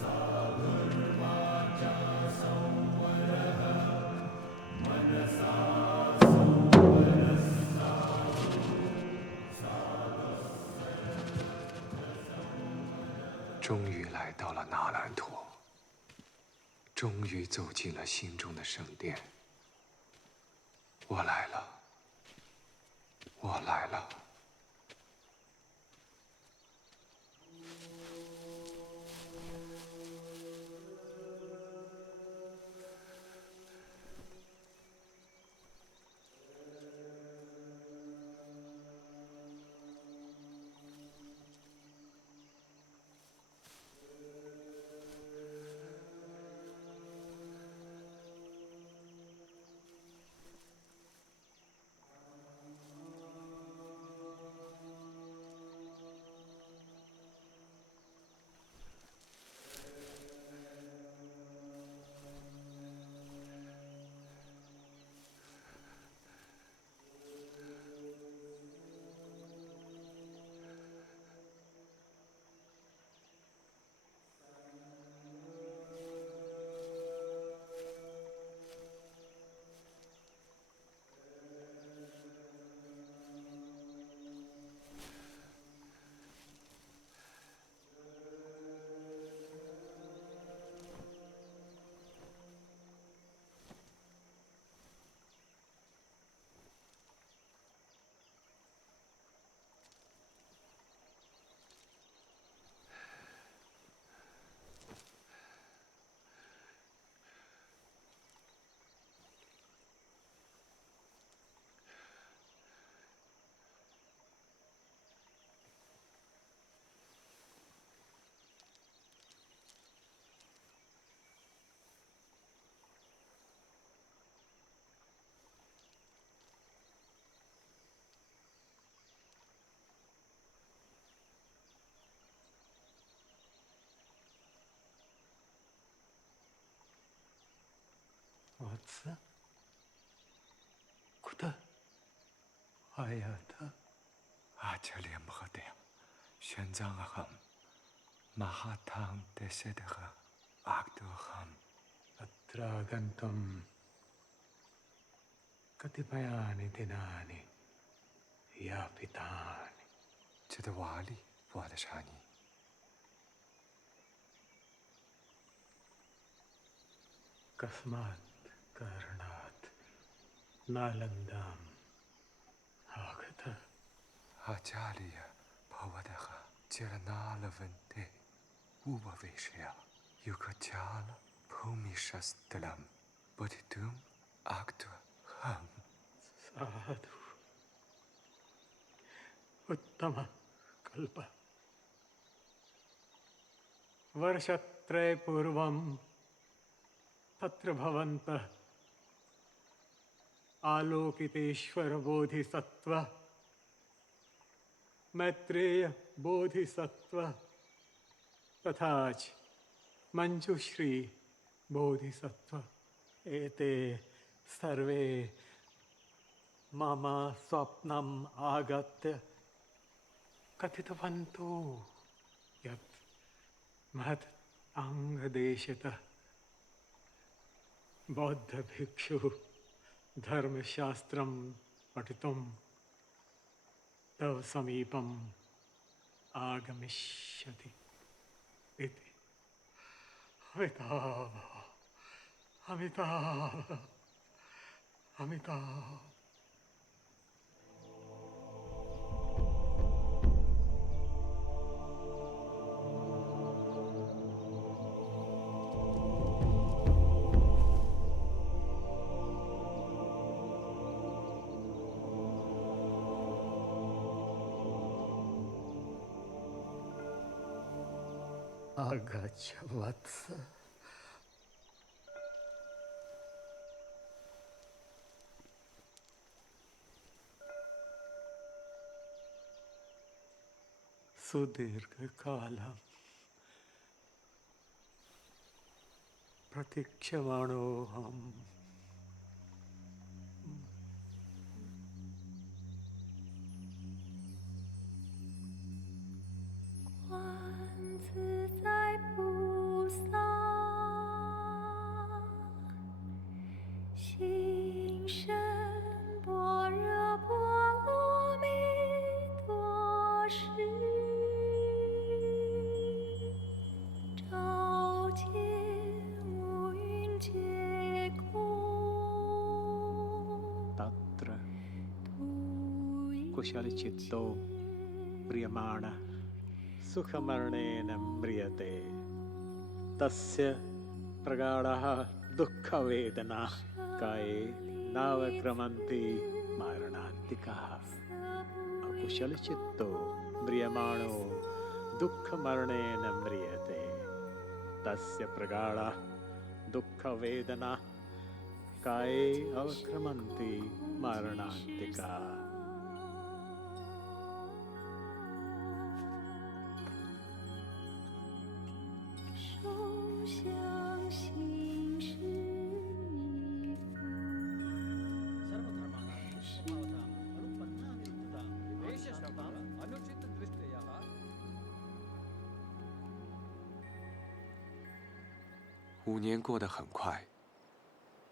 साधुर्वाचा संवरः मनसा संवरः साधुः साधुः 终于来到了那兰陀，终于走进了心中的圣殿。我来了，我来了。Отца? Куда? Hayata? Achalyambhadaya, Shenzangaham, Mahatang Desedaha, Agdoham. Atragantam Katipayani Dinani Yapitani. Chidawali, Wadashani. Kasmat Karnat Nalandam Agata Acharya Bhavadaha Chiranalavante Ubaveshya Yukachala Bhumishastalam Bodhitum Agdva Ham Sadhu Uttama Kalpa Varshatre Purvam तत्र भवन्तः आलोकितेश्वर बोधिसत्व मैत्रेय बोधिसत्व तथा च मंजुश्री बोधिसत्व एते सर्वे मम स्वप्नम् आगत्य कथितवन्तो यत् महत् अंगदेशतः बौद्ध भिक्षु धर्मशास्त्रं पठितुं तव समीपम् आगमिष्यति इति। अमिताभ अमिताभ अमिताभ। आगच्छ वत्स। सुदीर्घकालं प्रतीक्षमाणोऽहम्। तत्र कुशलचित्तो प्रियमाणः सुखमरणेन म्रियते तस्य प्रगाढः दुःखवेदना काये नावक्रमन्ति मारणान्तिकः। अकुशलचित्तो म्रियमाणो दुःखमरणेन म्रियते तस्य प्रगाढः दुःखवेदना काये अवक्रमन्ति मारणान्तिका।5年过得很快，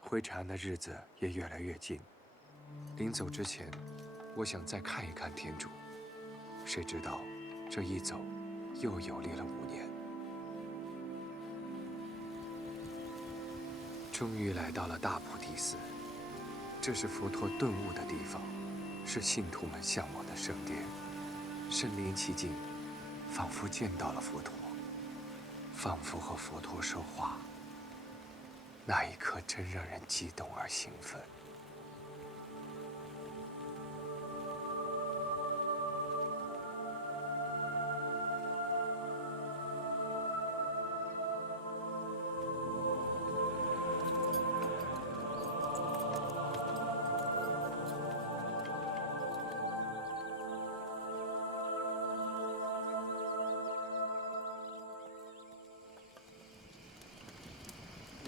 回长安的日子也越来越近。临走之前，我想再看一看天主，谁知道这一走，又游历了5年。终于来到了大菩提寺，这是佛陀顿悟的地方，是信徒们向往的圣殿。身临其境，仿佛见到了佛陀，仿佛和佛陀说话。那一刻真让人激动而兴奋。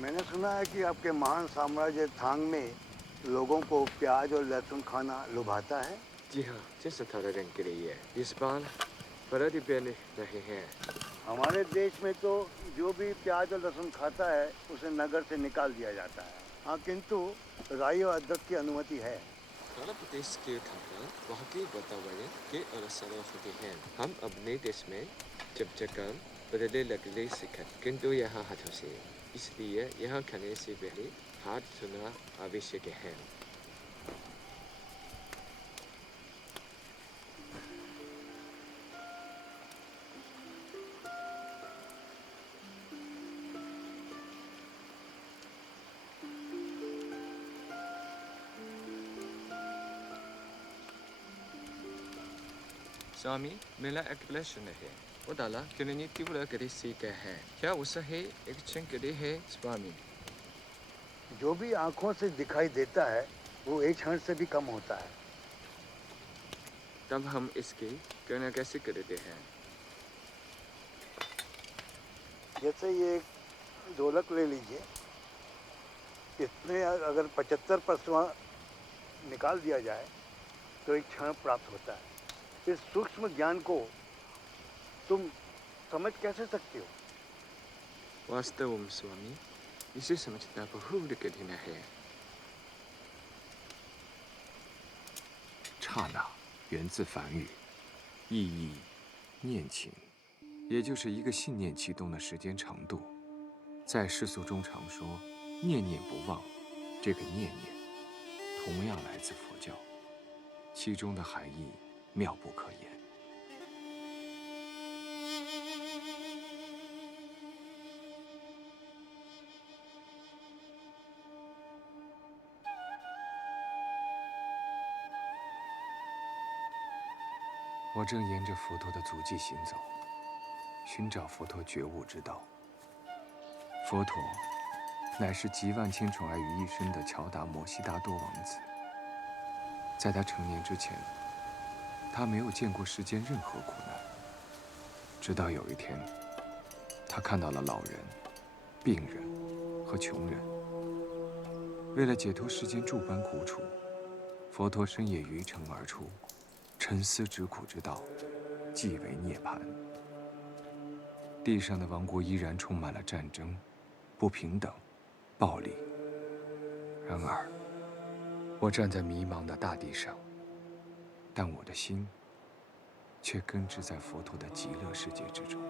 मैंने सुना है कि आपके महान साम्राज्य थांग में लोगों को प्याज और लहसुन खाना लुभाता है। जी हाँ, जैसे थाईलैंड के लिए इस बार प्रतिबंध नहीं है। हमारे देश में तो जो भी प्याज और लहसुन खाता है उसे नगर से निकाल दिया जाता है। हाँ, किंतु राई और अदरक की अनुमति है। उत्तर प्रदेश के खाना वहाँ के वातावरण के अनुसार होते हैं। हम अपने देश में जब जगह बदले लगने सीखा, किंतु यहाँ हाथों से, इसलिए यहाँ खाने से पहले हाथ धोना आवश्यक है। स्वामी, मेरा एक प्रश्न है। वो डाला कितनी तीव्र गति से है, क्या उससे एक क्षण के लिए है स्वामी? जो भी आंखों से दिखाई देता है वो एक क्षण से भी कम होता है। तब हम इसकी गणना कैसे करते हैं? जैसे ये ढोलक ले लीजिए, इसमें अगर 75% निकाल दिया जाए तो एक क्षण प्राप्त होता है। इस सूक्ष्म ज्ञान को तुम समझ कैसे सकते हो? वास्तव में स्वामी, 你是什么的不护的给你那黑？刹那源自梵语，意义念情，也就是一个信念启动的时间长度。在世俗中常说“念念不忘”，这个“念念”同样来自佛教，其中的含义妙不可言。我正沿着佛陀的足迹行走，寻找佛陀觉悟之道。佛陀乃是集万千宠爱于一身的乔达摩悉达多王子。在他成年之前，他没有见过世间任何苦难。直到有一天，他看到了老人、病人和穷人。为了解脱世间诸般苦楚，佛陀深夜于城而出，沉思知苦之道，即为涅槃。地上的王国依然充满了战争、不平等、暴力。然而，我站在迷茫的大地上，但我的心却根植在佛陀的极乐世界之中。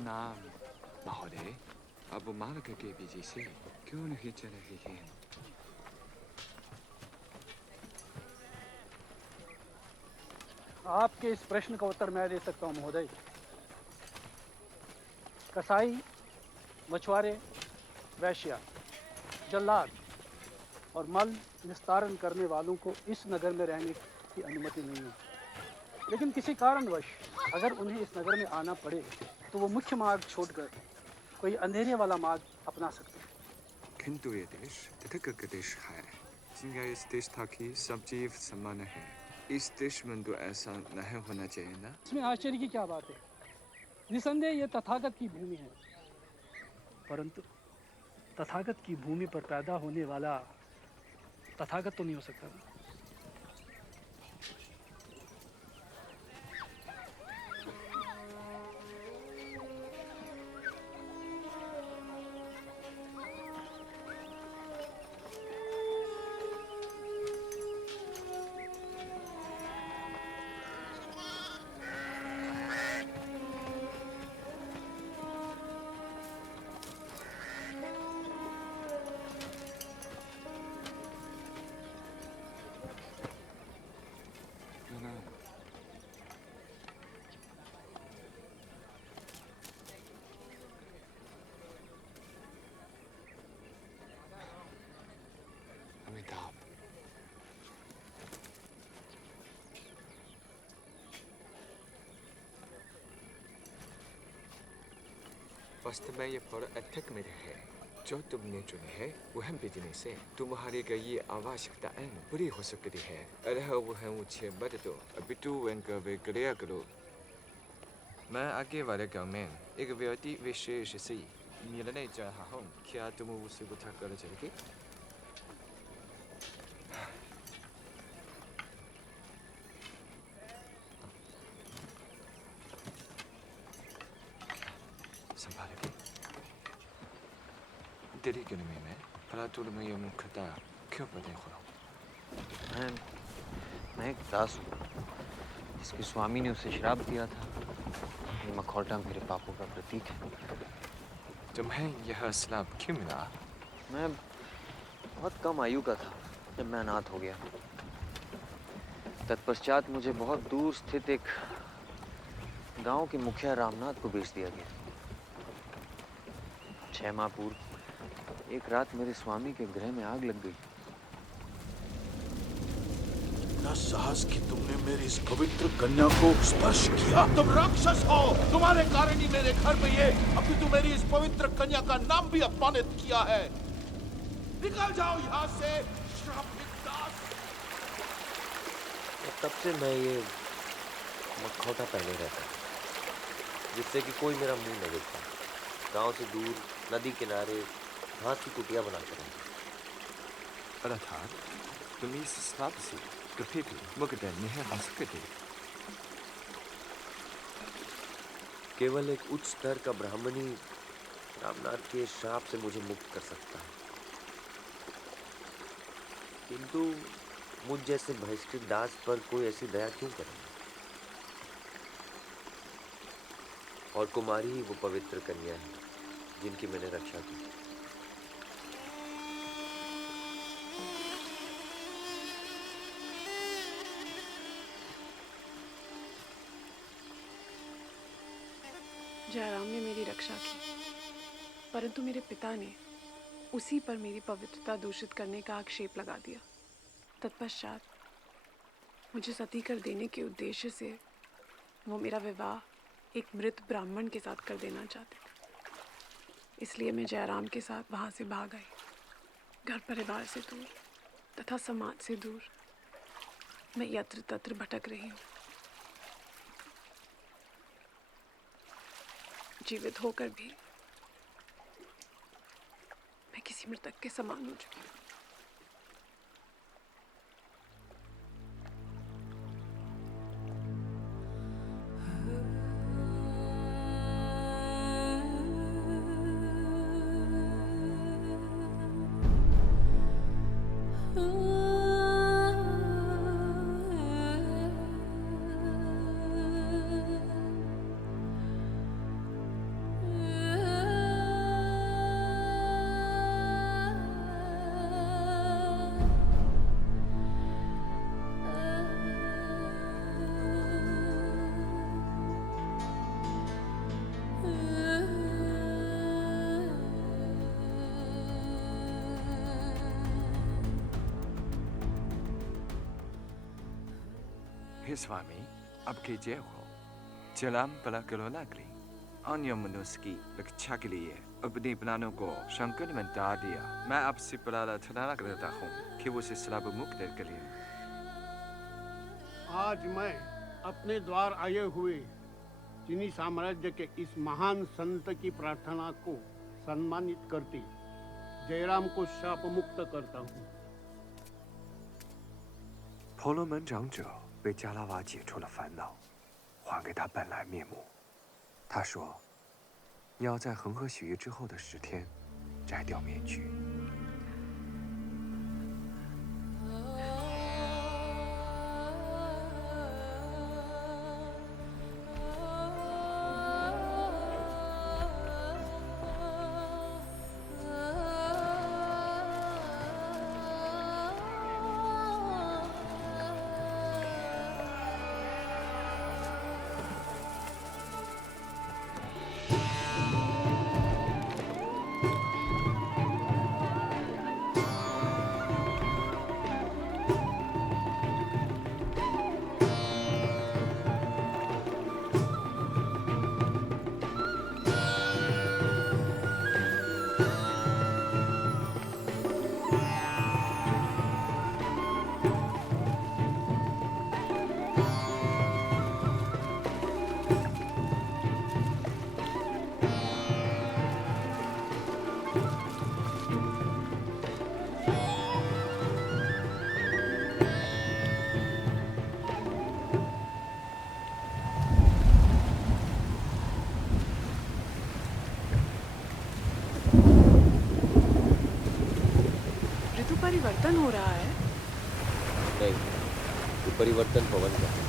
नाम महोदय, अब मार्ग के बीच से क्यों नहीं चल रही है? आपके इस प्रश्न का उत्तर मैं दे सकता हूँ महोदय। कसाई, मछुआरे, वैश्या, जल्लाद और मल निस्तारण करने वालों को इस नगर में रहने की अनुमति नहीं है। लेकिन किसी कारणवश अगर उन्हें इस नगर में आना पड़े तो वो मुख्य मार्ग छोड़कर कोई अंधेरे वाला मार्ग अपना सकते हैं। किंतु ये देश तथाकथित देश है, जिनका इस देश था कि सब जीव समान है। इस देश में तो ऐसा नहीं होना चाहिए ना? इसमें आश्चर्य की क्या बात है? निसंदेह ये तथागत की भूमि है, परंतु तथागत की भूमि पर पैदा होने वाला तथागत तो नहीं हो सकता। वास्तव में ये फल अत्यंत मेरे है। जो तुमने चुने है वह बिजनेस है। तुम्हारी का ये आवश्यकता पूरी हो सकती है। अरे वह मुझे बता दो, अभी तू वे क्रिया करो। मैं आगे वाले गाँव में एक व्यक्ति विशेष से मिलने जा रहा हूँ। क्या तुम उसे बुला कर चलोगे? तेरी क्यों नहीं मैं भला तू में ये मुख्यता क्यों पता हो? मैं एक दास हूँ जिसके स्वामी ने उसे श्राप दिया था। ये मखौटा मेरे पापों का प्रतीक है। तुम्हें यह श्राप क्यों मिला? मैं बहुत कम आयु का था जब मैं अनाथ हो गया। तत्पश्चात मुझे बहुत दूर स्थित एक गांव के मुखिया रामनाथ को बेच दिया गया। 6 माह पूर्व एक रात मेरे स्वामी के गृह में आग लग गई। इतना साहस कि तुमने मेरी इस पवित्र कन्या को स्पर्श किया। तुम राक्षस हो। तुम्हारे कारण ही मेरे घर में ये अभी तुम मेरी इस पवित्र कन्या का नाम भी अपमानित किया है। निकल जाओ यहाँ से श्रापित दास। तब से मैं ये मखौटा पहले रहता। जिससे कि कोई मेरा मुंह न देख पाए। गांव से दूर नदी किनारे घास की कुटिया बनाकर रहूं। Alatar, gemis slapsi, gepipi, mugden neher maskede. केवल एक उच्च स्तर का ब्राह्मण ही रामनाथ के श्राप से मुझे मुक्त कर सकता है। किंतु मुझ जैसे बहिष्कृत दास पर कोई ऐसी दया क्यों करेगा? और कुमारी ही वो पवित्र कन्या है जिनकी मैंने रक्षा की। जयराम ने मेरी रक्षा की, परंतु मेरे पिता ने उसी पर मेरी पवित्रता दूषित करने का आक्षेप लगा दिया। तत्पश्चात मुझे सती कर देने के उद्देश्य से वो मेरा विवाह एक मृत ब्राह्मण के साथ कर देना चाहते थे। इसलिए मैं जयराम के साथ वहाँ से भाग आई। घर परिवार से दूर तथा समाज से दूर मैं यत्र तत्र भटक रही हूँ। जीवित होकर भी मैं किसी मृतक के समान हो चुकी हूँ। हे स्वामी, अब कीजिए हो। चलाम पला करो नागरी। अन्य मनुष्य की रक्षा के लिए अपने प्राणों को संकट में डाल दिया। मैं आपसे प्रार्थना करता हूँ कि वो श्राप मुक्त करें। आज मैं अपने द्वार आए हुए चीनी साम्राज्य के इस महान संत की प्रार्थना को सम्मानित करती जयराम को शाप मुक्त करता हूँ। 婆罗门长者被加拉瓦解除了烦恼，还给他本来面目。他说，要在恒河许愿之后的10天摘掉面具。परिवर्तन हो रहा है। नहीं, ये परिवर्तन पवन का है।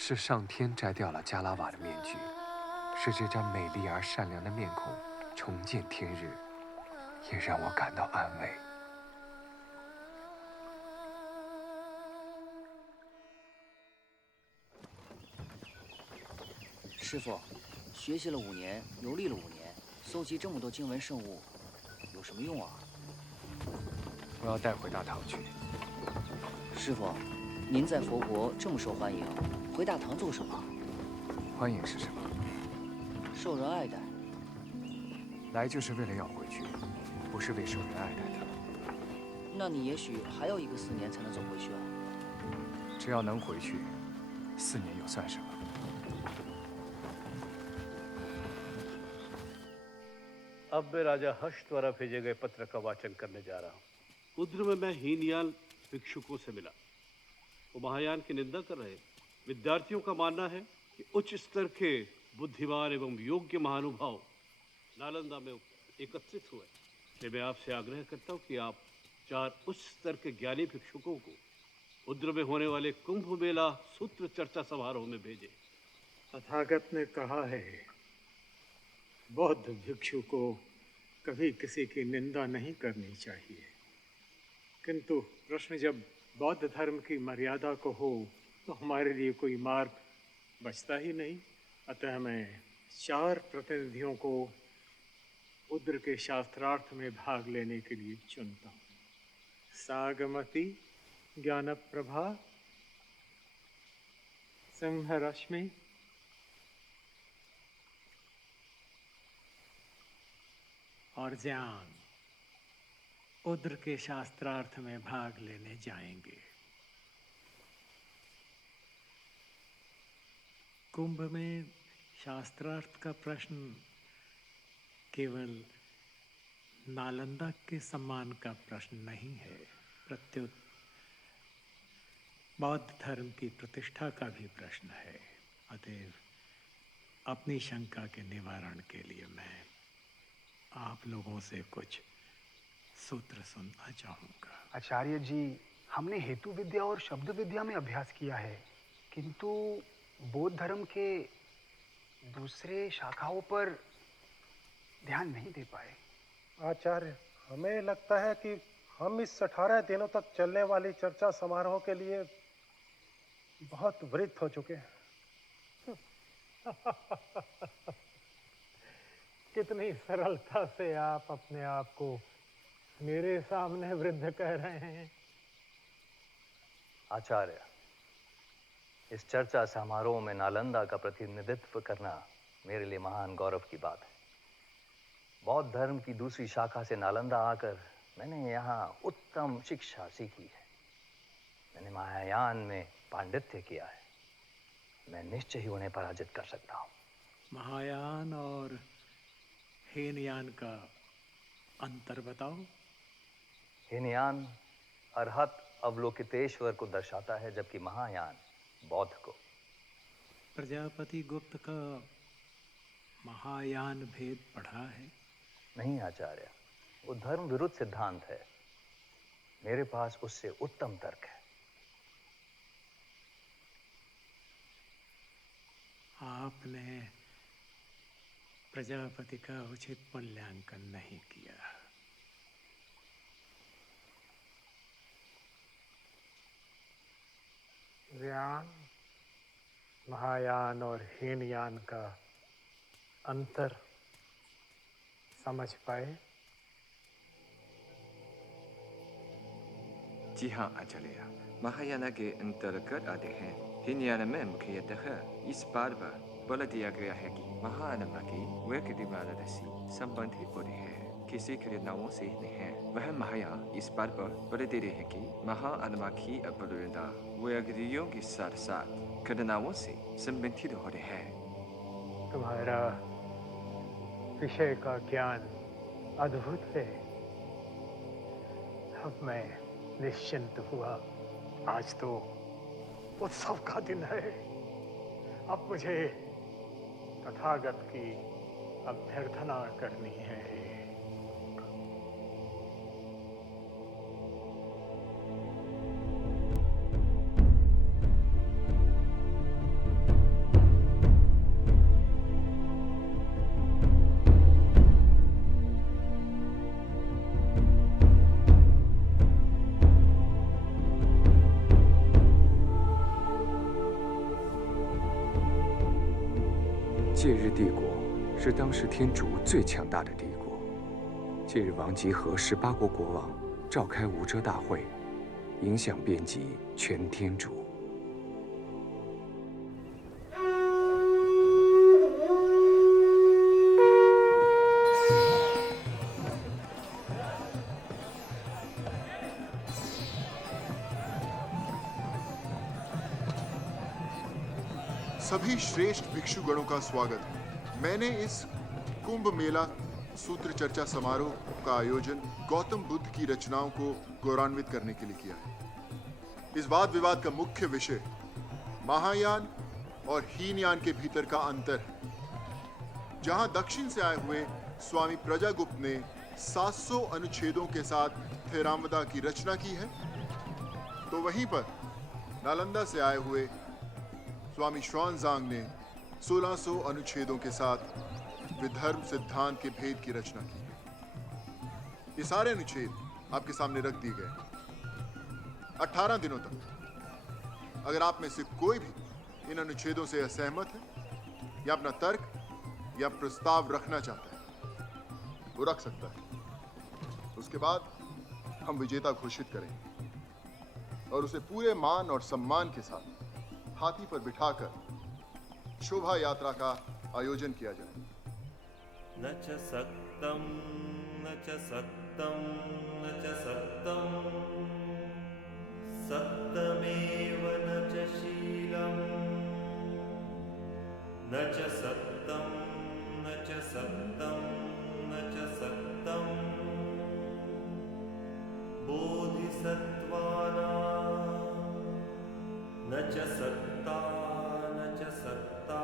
是上天摘掉了加拉瓦的面具，是这张美丽而善良的面孔重见天日，也让我感到安慰。师傅，学习了5年，游历了5年，搜集这么多经文圣物，有什么用啊？我要带回大唐去。师傅，您在佛国这么受欢迎，回大唐做什么？欢迎是什么？受人爱戴。来就是为了要回去，不是为受人爱戴的。那你也许还有一个4年才能走回去啊。只要能回去，4年又算什么？ अब मैं राजा हर्ष द्वारा भेजे गए पत्र का वाचन करने जा रहा हूँ। उद्र में मैं हीनयान भिक्षुकों से मिला। वो महायान की निंदा कर रहे। विद्यार्थियों का मानना है कि उच्च स्तर के बुद्धिमान एवं योग्य महानुभाव नालंदा में एकत्रित हुए। इसलिए मैं आपसे आग्रह करता हूँ कि आप 4 उच्च स्तर के ज्ञानी भिक्षुकों को उद्र में होने वाले कुंभ मेला सूत्र चर्चा समारोह में भेजें। तथागत ने कहा है, बौद्ध भिक्षु को कभी किसी की निंदा नहीं करनी चाहिए, किंतु प्रश्न जब बौद्ध धर्म की मर्यादा को हो तो हमारे लिए कोई मार्ग बचता ही नहीं। अतः मैं 4 प्रतिनिधियों को उद्र के शास्त्रार्थ में भाग लेने के लिए चुनता हूँ। सागमती, ज्ञानप्रभा, सिंहरश्मि, और ज्ञान उद्र के शास्त्रार्थ में भाग लेने जाएंगे। कुंभ में शास्त्रार्थ का प्रश्न केवल नालंदा के सम्मान का प्रश्न नहीं है, प्रत्युत बौद्ध धर्म की प्रतिष्ठा का भी प्रश्न है। अतएव अपनी शंका के निवारण के लिए मैं आप लोगों से कुछ सूत्र सुनना चाहूँगा। आचार्य जी, हमने हेतु विद्या और शब्द विद्या में अभ्यास किया है, किंतु बौद्ध धर्म के दूसरे शाखाओं पर ध्यान नहीं दे पाए। आचार्य, हमें लगता है कि हम इस 18 दिनों तक चलने वाली चर्चा समारोह के लिए बहुत वृद्ध हो चुके हैं। कितनी सरलता से आप अपने आप को मेरे सामने वृद्ध कह रहे हैं। आचार्य, इस चर्चा समारोह में नालंदा का प्रतिनिधित्व करना मेरे लिए महान गौरव की बात है। बौद्ध धर्म की दूसरी शाखा से नालंदा आकर मैंने यहाँ उत्तम शिक्षा सीखी है। मैंने महायान में पांडित्य किया है। मैं निश्चय ही उन्हें पराजित कर सकता हूँ। महायान और हीनयान का अंतर बताओ। हीनयान अरहत अवलोकितेश्वर को दर्शाता है, जबकि महायान बौद्ध को। प्रजापति गुप्त का महायान भेद पढ़ा है? नहीं आचार्य, वो धर्म विरुद्ध सिद्धांत है। मेरे पास उससे उत्तम तर्क है। आपने प्रजापति का उचित मूल्यांकन नहीं किया। ज्ञान, महायान और हीनयान का अंतर समझ पाए? जी हाँ आचार्य, महायान के अंतर्गत आते हैं। हीनयान में मुख्यतः इस बात पर बल दिया गया है कि महायान की व्यक्तिवाद से संबंधित होते हैं, किसी घटनाओं से नहीं है। वह महायान इस बात पर बल दे रहे हैं कि महायान की अपरूपता व्यक्तियों के साथ साथ घटनाओं से संबंधित होते हैं। तुम्हारा विषय का ज्ञान अद्भुत है। अब मैं निश्चिंत हुआ। आज तो उत्सव का दिन है। अब मुझे तथागत की अभ्यर्थना करनी है। 戒日帝国是当时天竺最强大的帝国。戒日王集合18国国王，召开无遮大会，影响遍及全天竺。सभी श्रेष्ठ भिक्षुगणों का स्वागत है। मैंने इस कुंभ मेला सूत्र चर्चा समारोह का आयोजन गौतम बुद्ध की रचनाओं को गौरवान्वित करने के लिए किया है। इस वाद विवाद का मुख्य विषय महायान और हीनयान के भीतर का अंतर है। जहां दक्षिण से आए हुए स्वामी प्रजागुप्त ने 700 अनुच्छेदों के साथ थेरावदा की रचना की है, तो वहीं पर नालंदा से आए हुए स्वामी श्वानजांग ने 1600 अनुच्छेदों के साथ विधर्म सिद्धांत के भेद की रचना की है। ये सारे अनुच्छेद आपके सामने रख दिए गए। 18 दिनों तक अगर आप में से कोई भी इन अनुच्छेदों से असहमत है या अपना तर्क या प्रस्ताव रखना चाहता है, वो रख सकता है। उसके बाद हम विजेता घोषित करेंगे और उसे पूरे मान और सम्मान के साथ हाथी पर बिठाकर शोभा यात्रा का आयोजन किया जाए। न च सक्तं न च सक्तं न च सक्तं सक्तमेव न च शीलम् न च सक्तं न च सक्तं न च सक्तं बोधिसत्त्वानां न च सक्ता न च सक्ता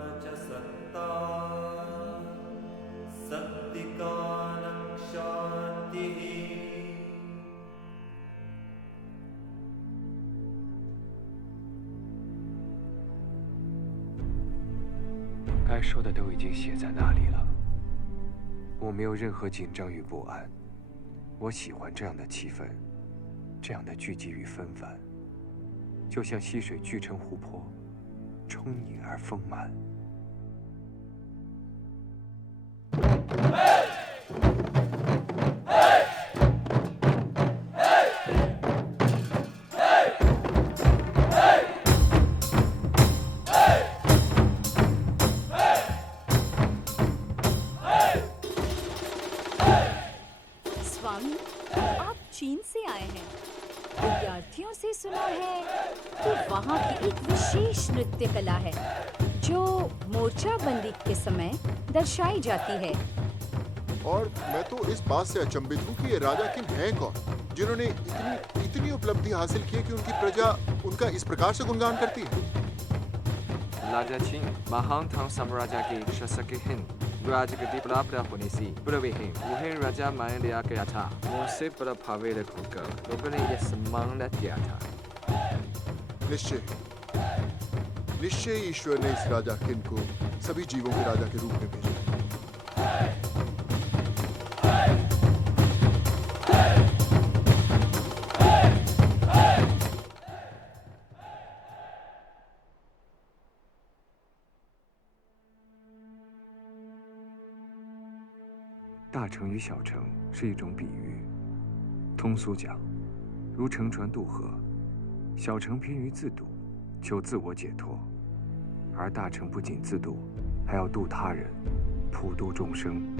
न च सक्ता सक्तिकानं शान्तिः।该说的都已经写在那里了，我没有任何紧张与不安。我喜欢这样的气氛，这样的聚集与纷繁，就像溪水聚成湖泊，充盈而丰满。स्वामी, आप चीन से आए हैं। विद्यार्थियों से सुना है कि वहाँ की एक विशेष नृत्य कला है जो मोर्चाबंदी के समय दर्शाई जाती है। और मैं तो इस बात से अचंभित हूँ कि ये राजा किम हैं कौन, जिन्होंने इतनी उपलब्धि हासिल की है कि उनकी प्रजा उनका इस प्रकार से गुणगान करती है। राजा चिंग महान थांग साम्राज्य के शासक हैं। राजगद्दी प्राप्त होने से पूर्व ही उन्हें राजा मान लिया गया था। उनसे प्रभावित होकर लोगों ने यह सम्मान दिया था। निश्चय ईश्वर ने इस राजा किन को सभी जीवों के राजा के रूप में भेजा।大乘与小乘是一种比喻，通俗讲，如乘船渡河，小乘偏于自渡，求自我解脱，而大乘不仅自渡，还要度他人，普度众生。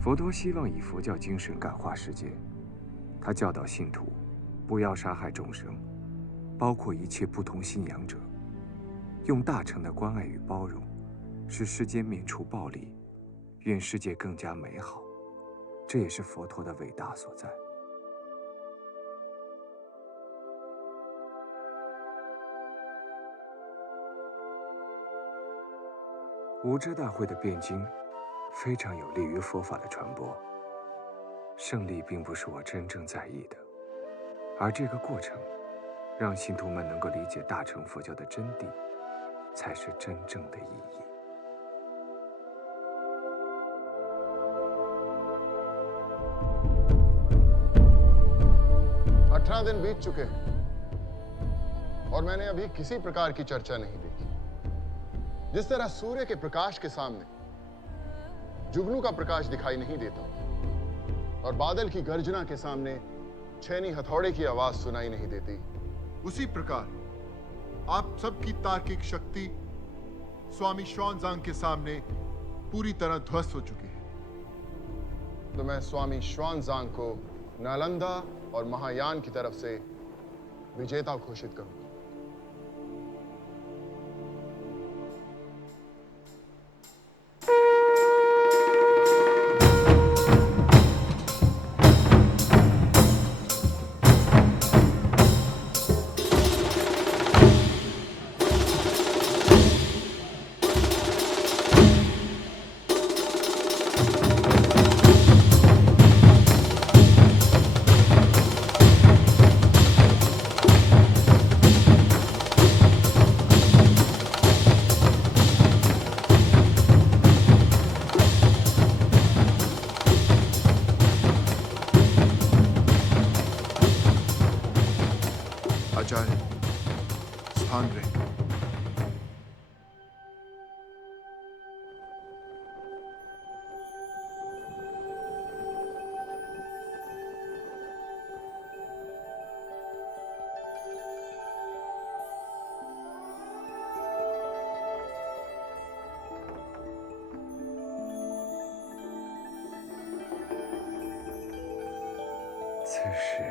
佛陀希望以佛教精神感化世界，他教导信徒不要杀害众生，包括一切不同信仰者，用大乘的关爱与包容，使世间免除暴力，愿世界更加美好。这也是佛陀的伟大所在。无遮大会的辩经非常有利于佛法的传播。胜利并不是我真正在意的，而这个过程让信徒们能够理解大乘佛教的真谛，才是真正的意义。18 दिन बीत चुके हैं और मैंने अभी किसी प्रकार की चर्चा नहीं देखी। जिस तरह सूर्य के प्रकाश के सामने जुगनू का प्रकाश दिखाई नहीं देता और बादल की गर्जना के सामने छेनी हथौड़े की आवाज सुनाई नहीं देती, उसी प्रकार आप सबकी तार्किक शक्ति स्वामी श्वानजांग के सामने पूरी तरह ध्वस्त हो चुकी है। तो मैं स्वामी श्वानजांग को नालंदा और महायान की तरफ से विजेता घोषित करूंगा। आचार्य स्थान रहे।此时，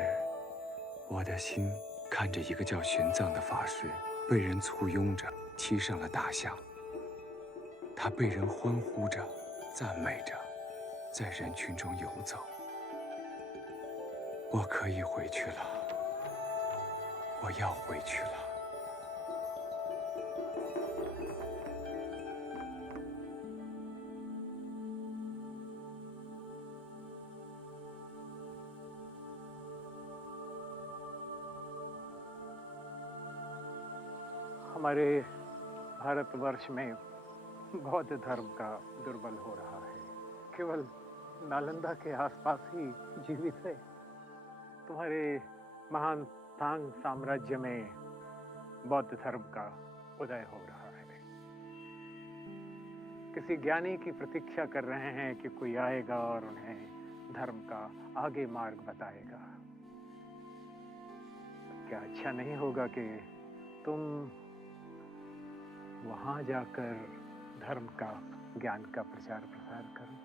我的心看着一个叫玄奘的法师被人簇拥着骑上了大象，他被人欢呼着、赞美着，在人群中游走。我可以回去了，我要回去了。हमारे भारतवर्ष में बौद्ध धर्म का दुर्बल हो रहा है। केवल नालंदा के आसपास ही जीवित है। तुम्हारे महान तांग साम्राज्य में बौद्ध धर्म का उदय हो रहा है। किसी ज्ञानी की प्रतीक्षा कर रहे हैं कि कोई आएगा और उन्हें धर्म का आगे मार्ग बताएगा। क्या अच्छा नहीं होगा कि तुम वहां जाकर धर्म का, ज्ञान का प्रचार प्रसार करो?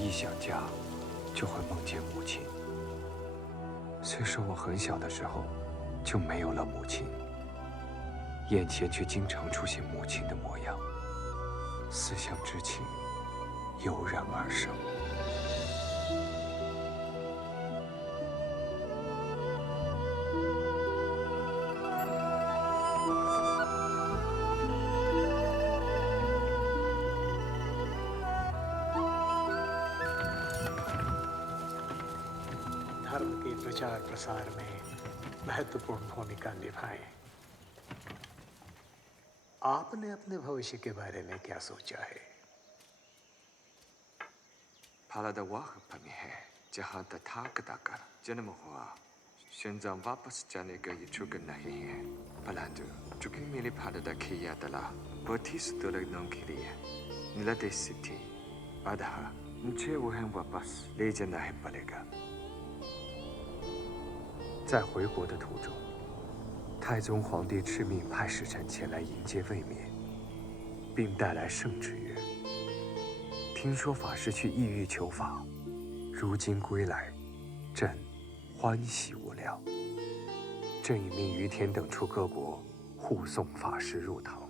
一想家，就会梦见母亲。虽说我很小的时候就没有了母亲，眼前却经常出现母亲的模样，思乡之情油然而生。धर्म के प्रचार प्रसार में महत्वपूर्ण भूमिका निभाएं। आपने अपने भविष्य के बारे में क्या सोचा है? फलदा वह पमी है जहाँ तथागत का जन्म हुआ। शिनजाम वापस जाने का इच्छुक नहीं है, परंतु चूंकि मेरे फलदा खिया तला बत्तीस डॉलर के लिए निलते सिद्धि अतः मुझे वह वापस ले जाना ही पड़ेगा। 在回国的途中，太宗皇帝敕命派使臣前来迎接卫冕，并带来圣旨曰：听说法师去异域求法，如今归来，朕欢喜无量。正引命于田等处各国护送法师入唐。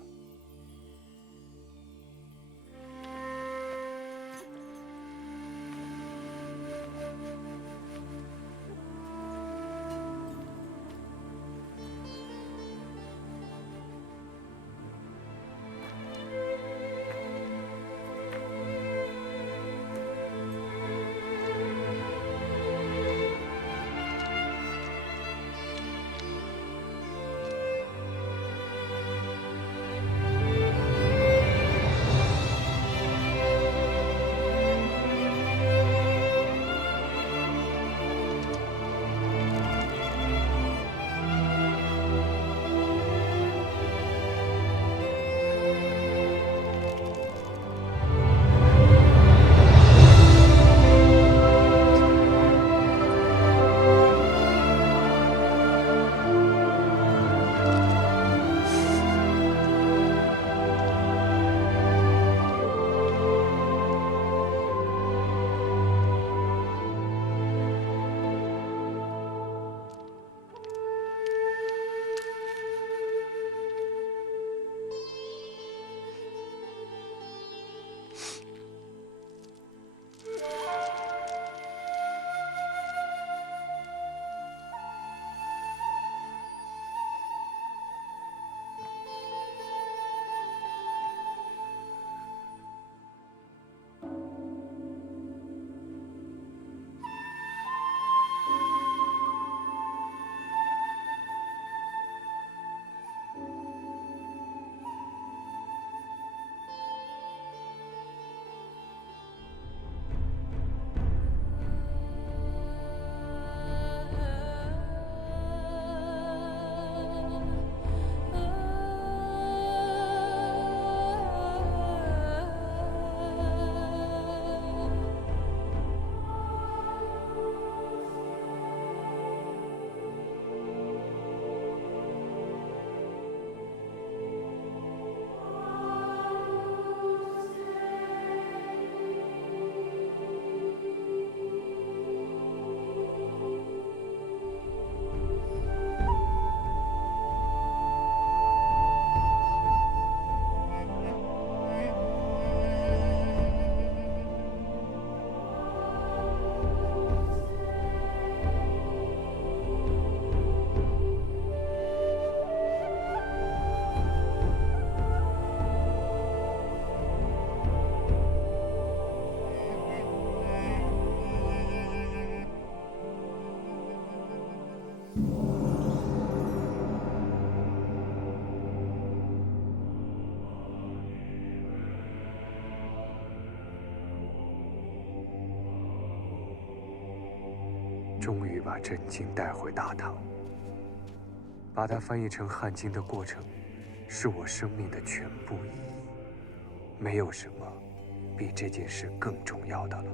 终于把真经带回大唐。把它翻译成汉经的过程，是我生命的全部意义。没有什么比这件事更重要的了。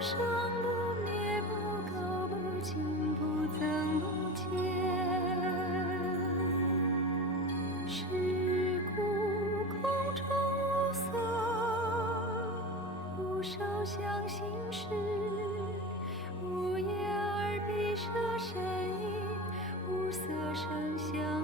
生不灭，不垢不净，不增不减。是故空中无色，无受想行识，无眼耳鼻舌身意，无色声香。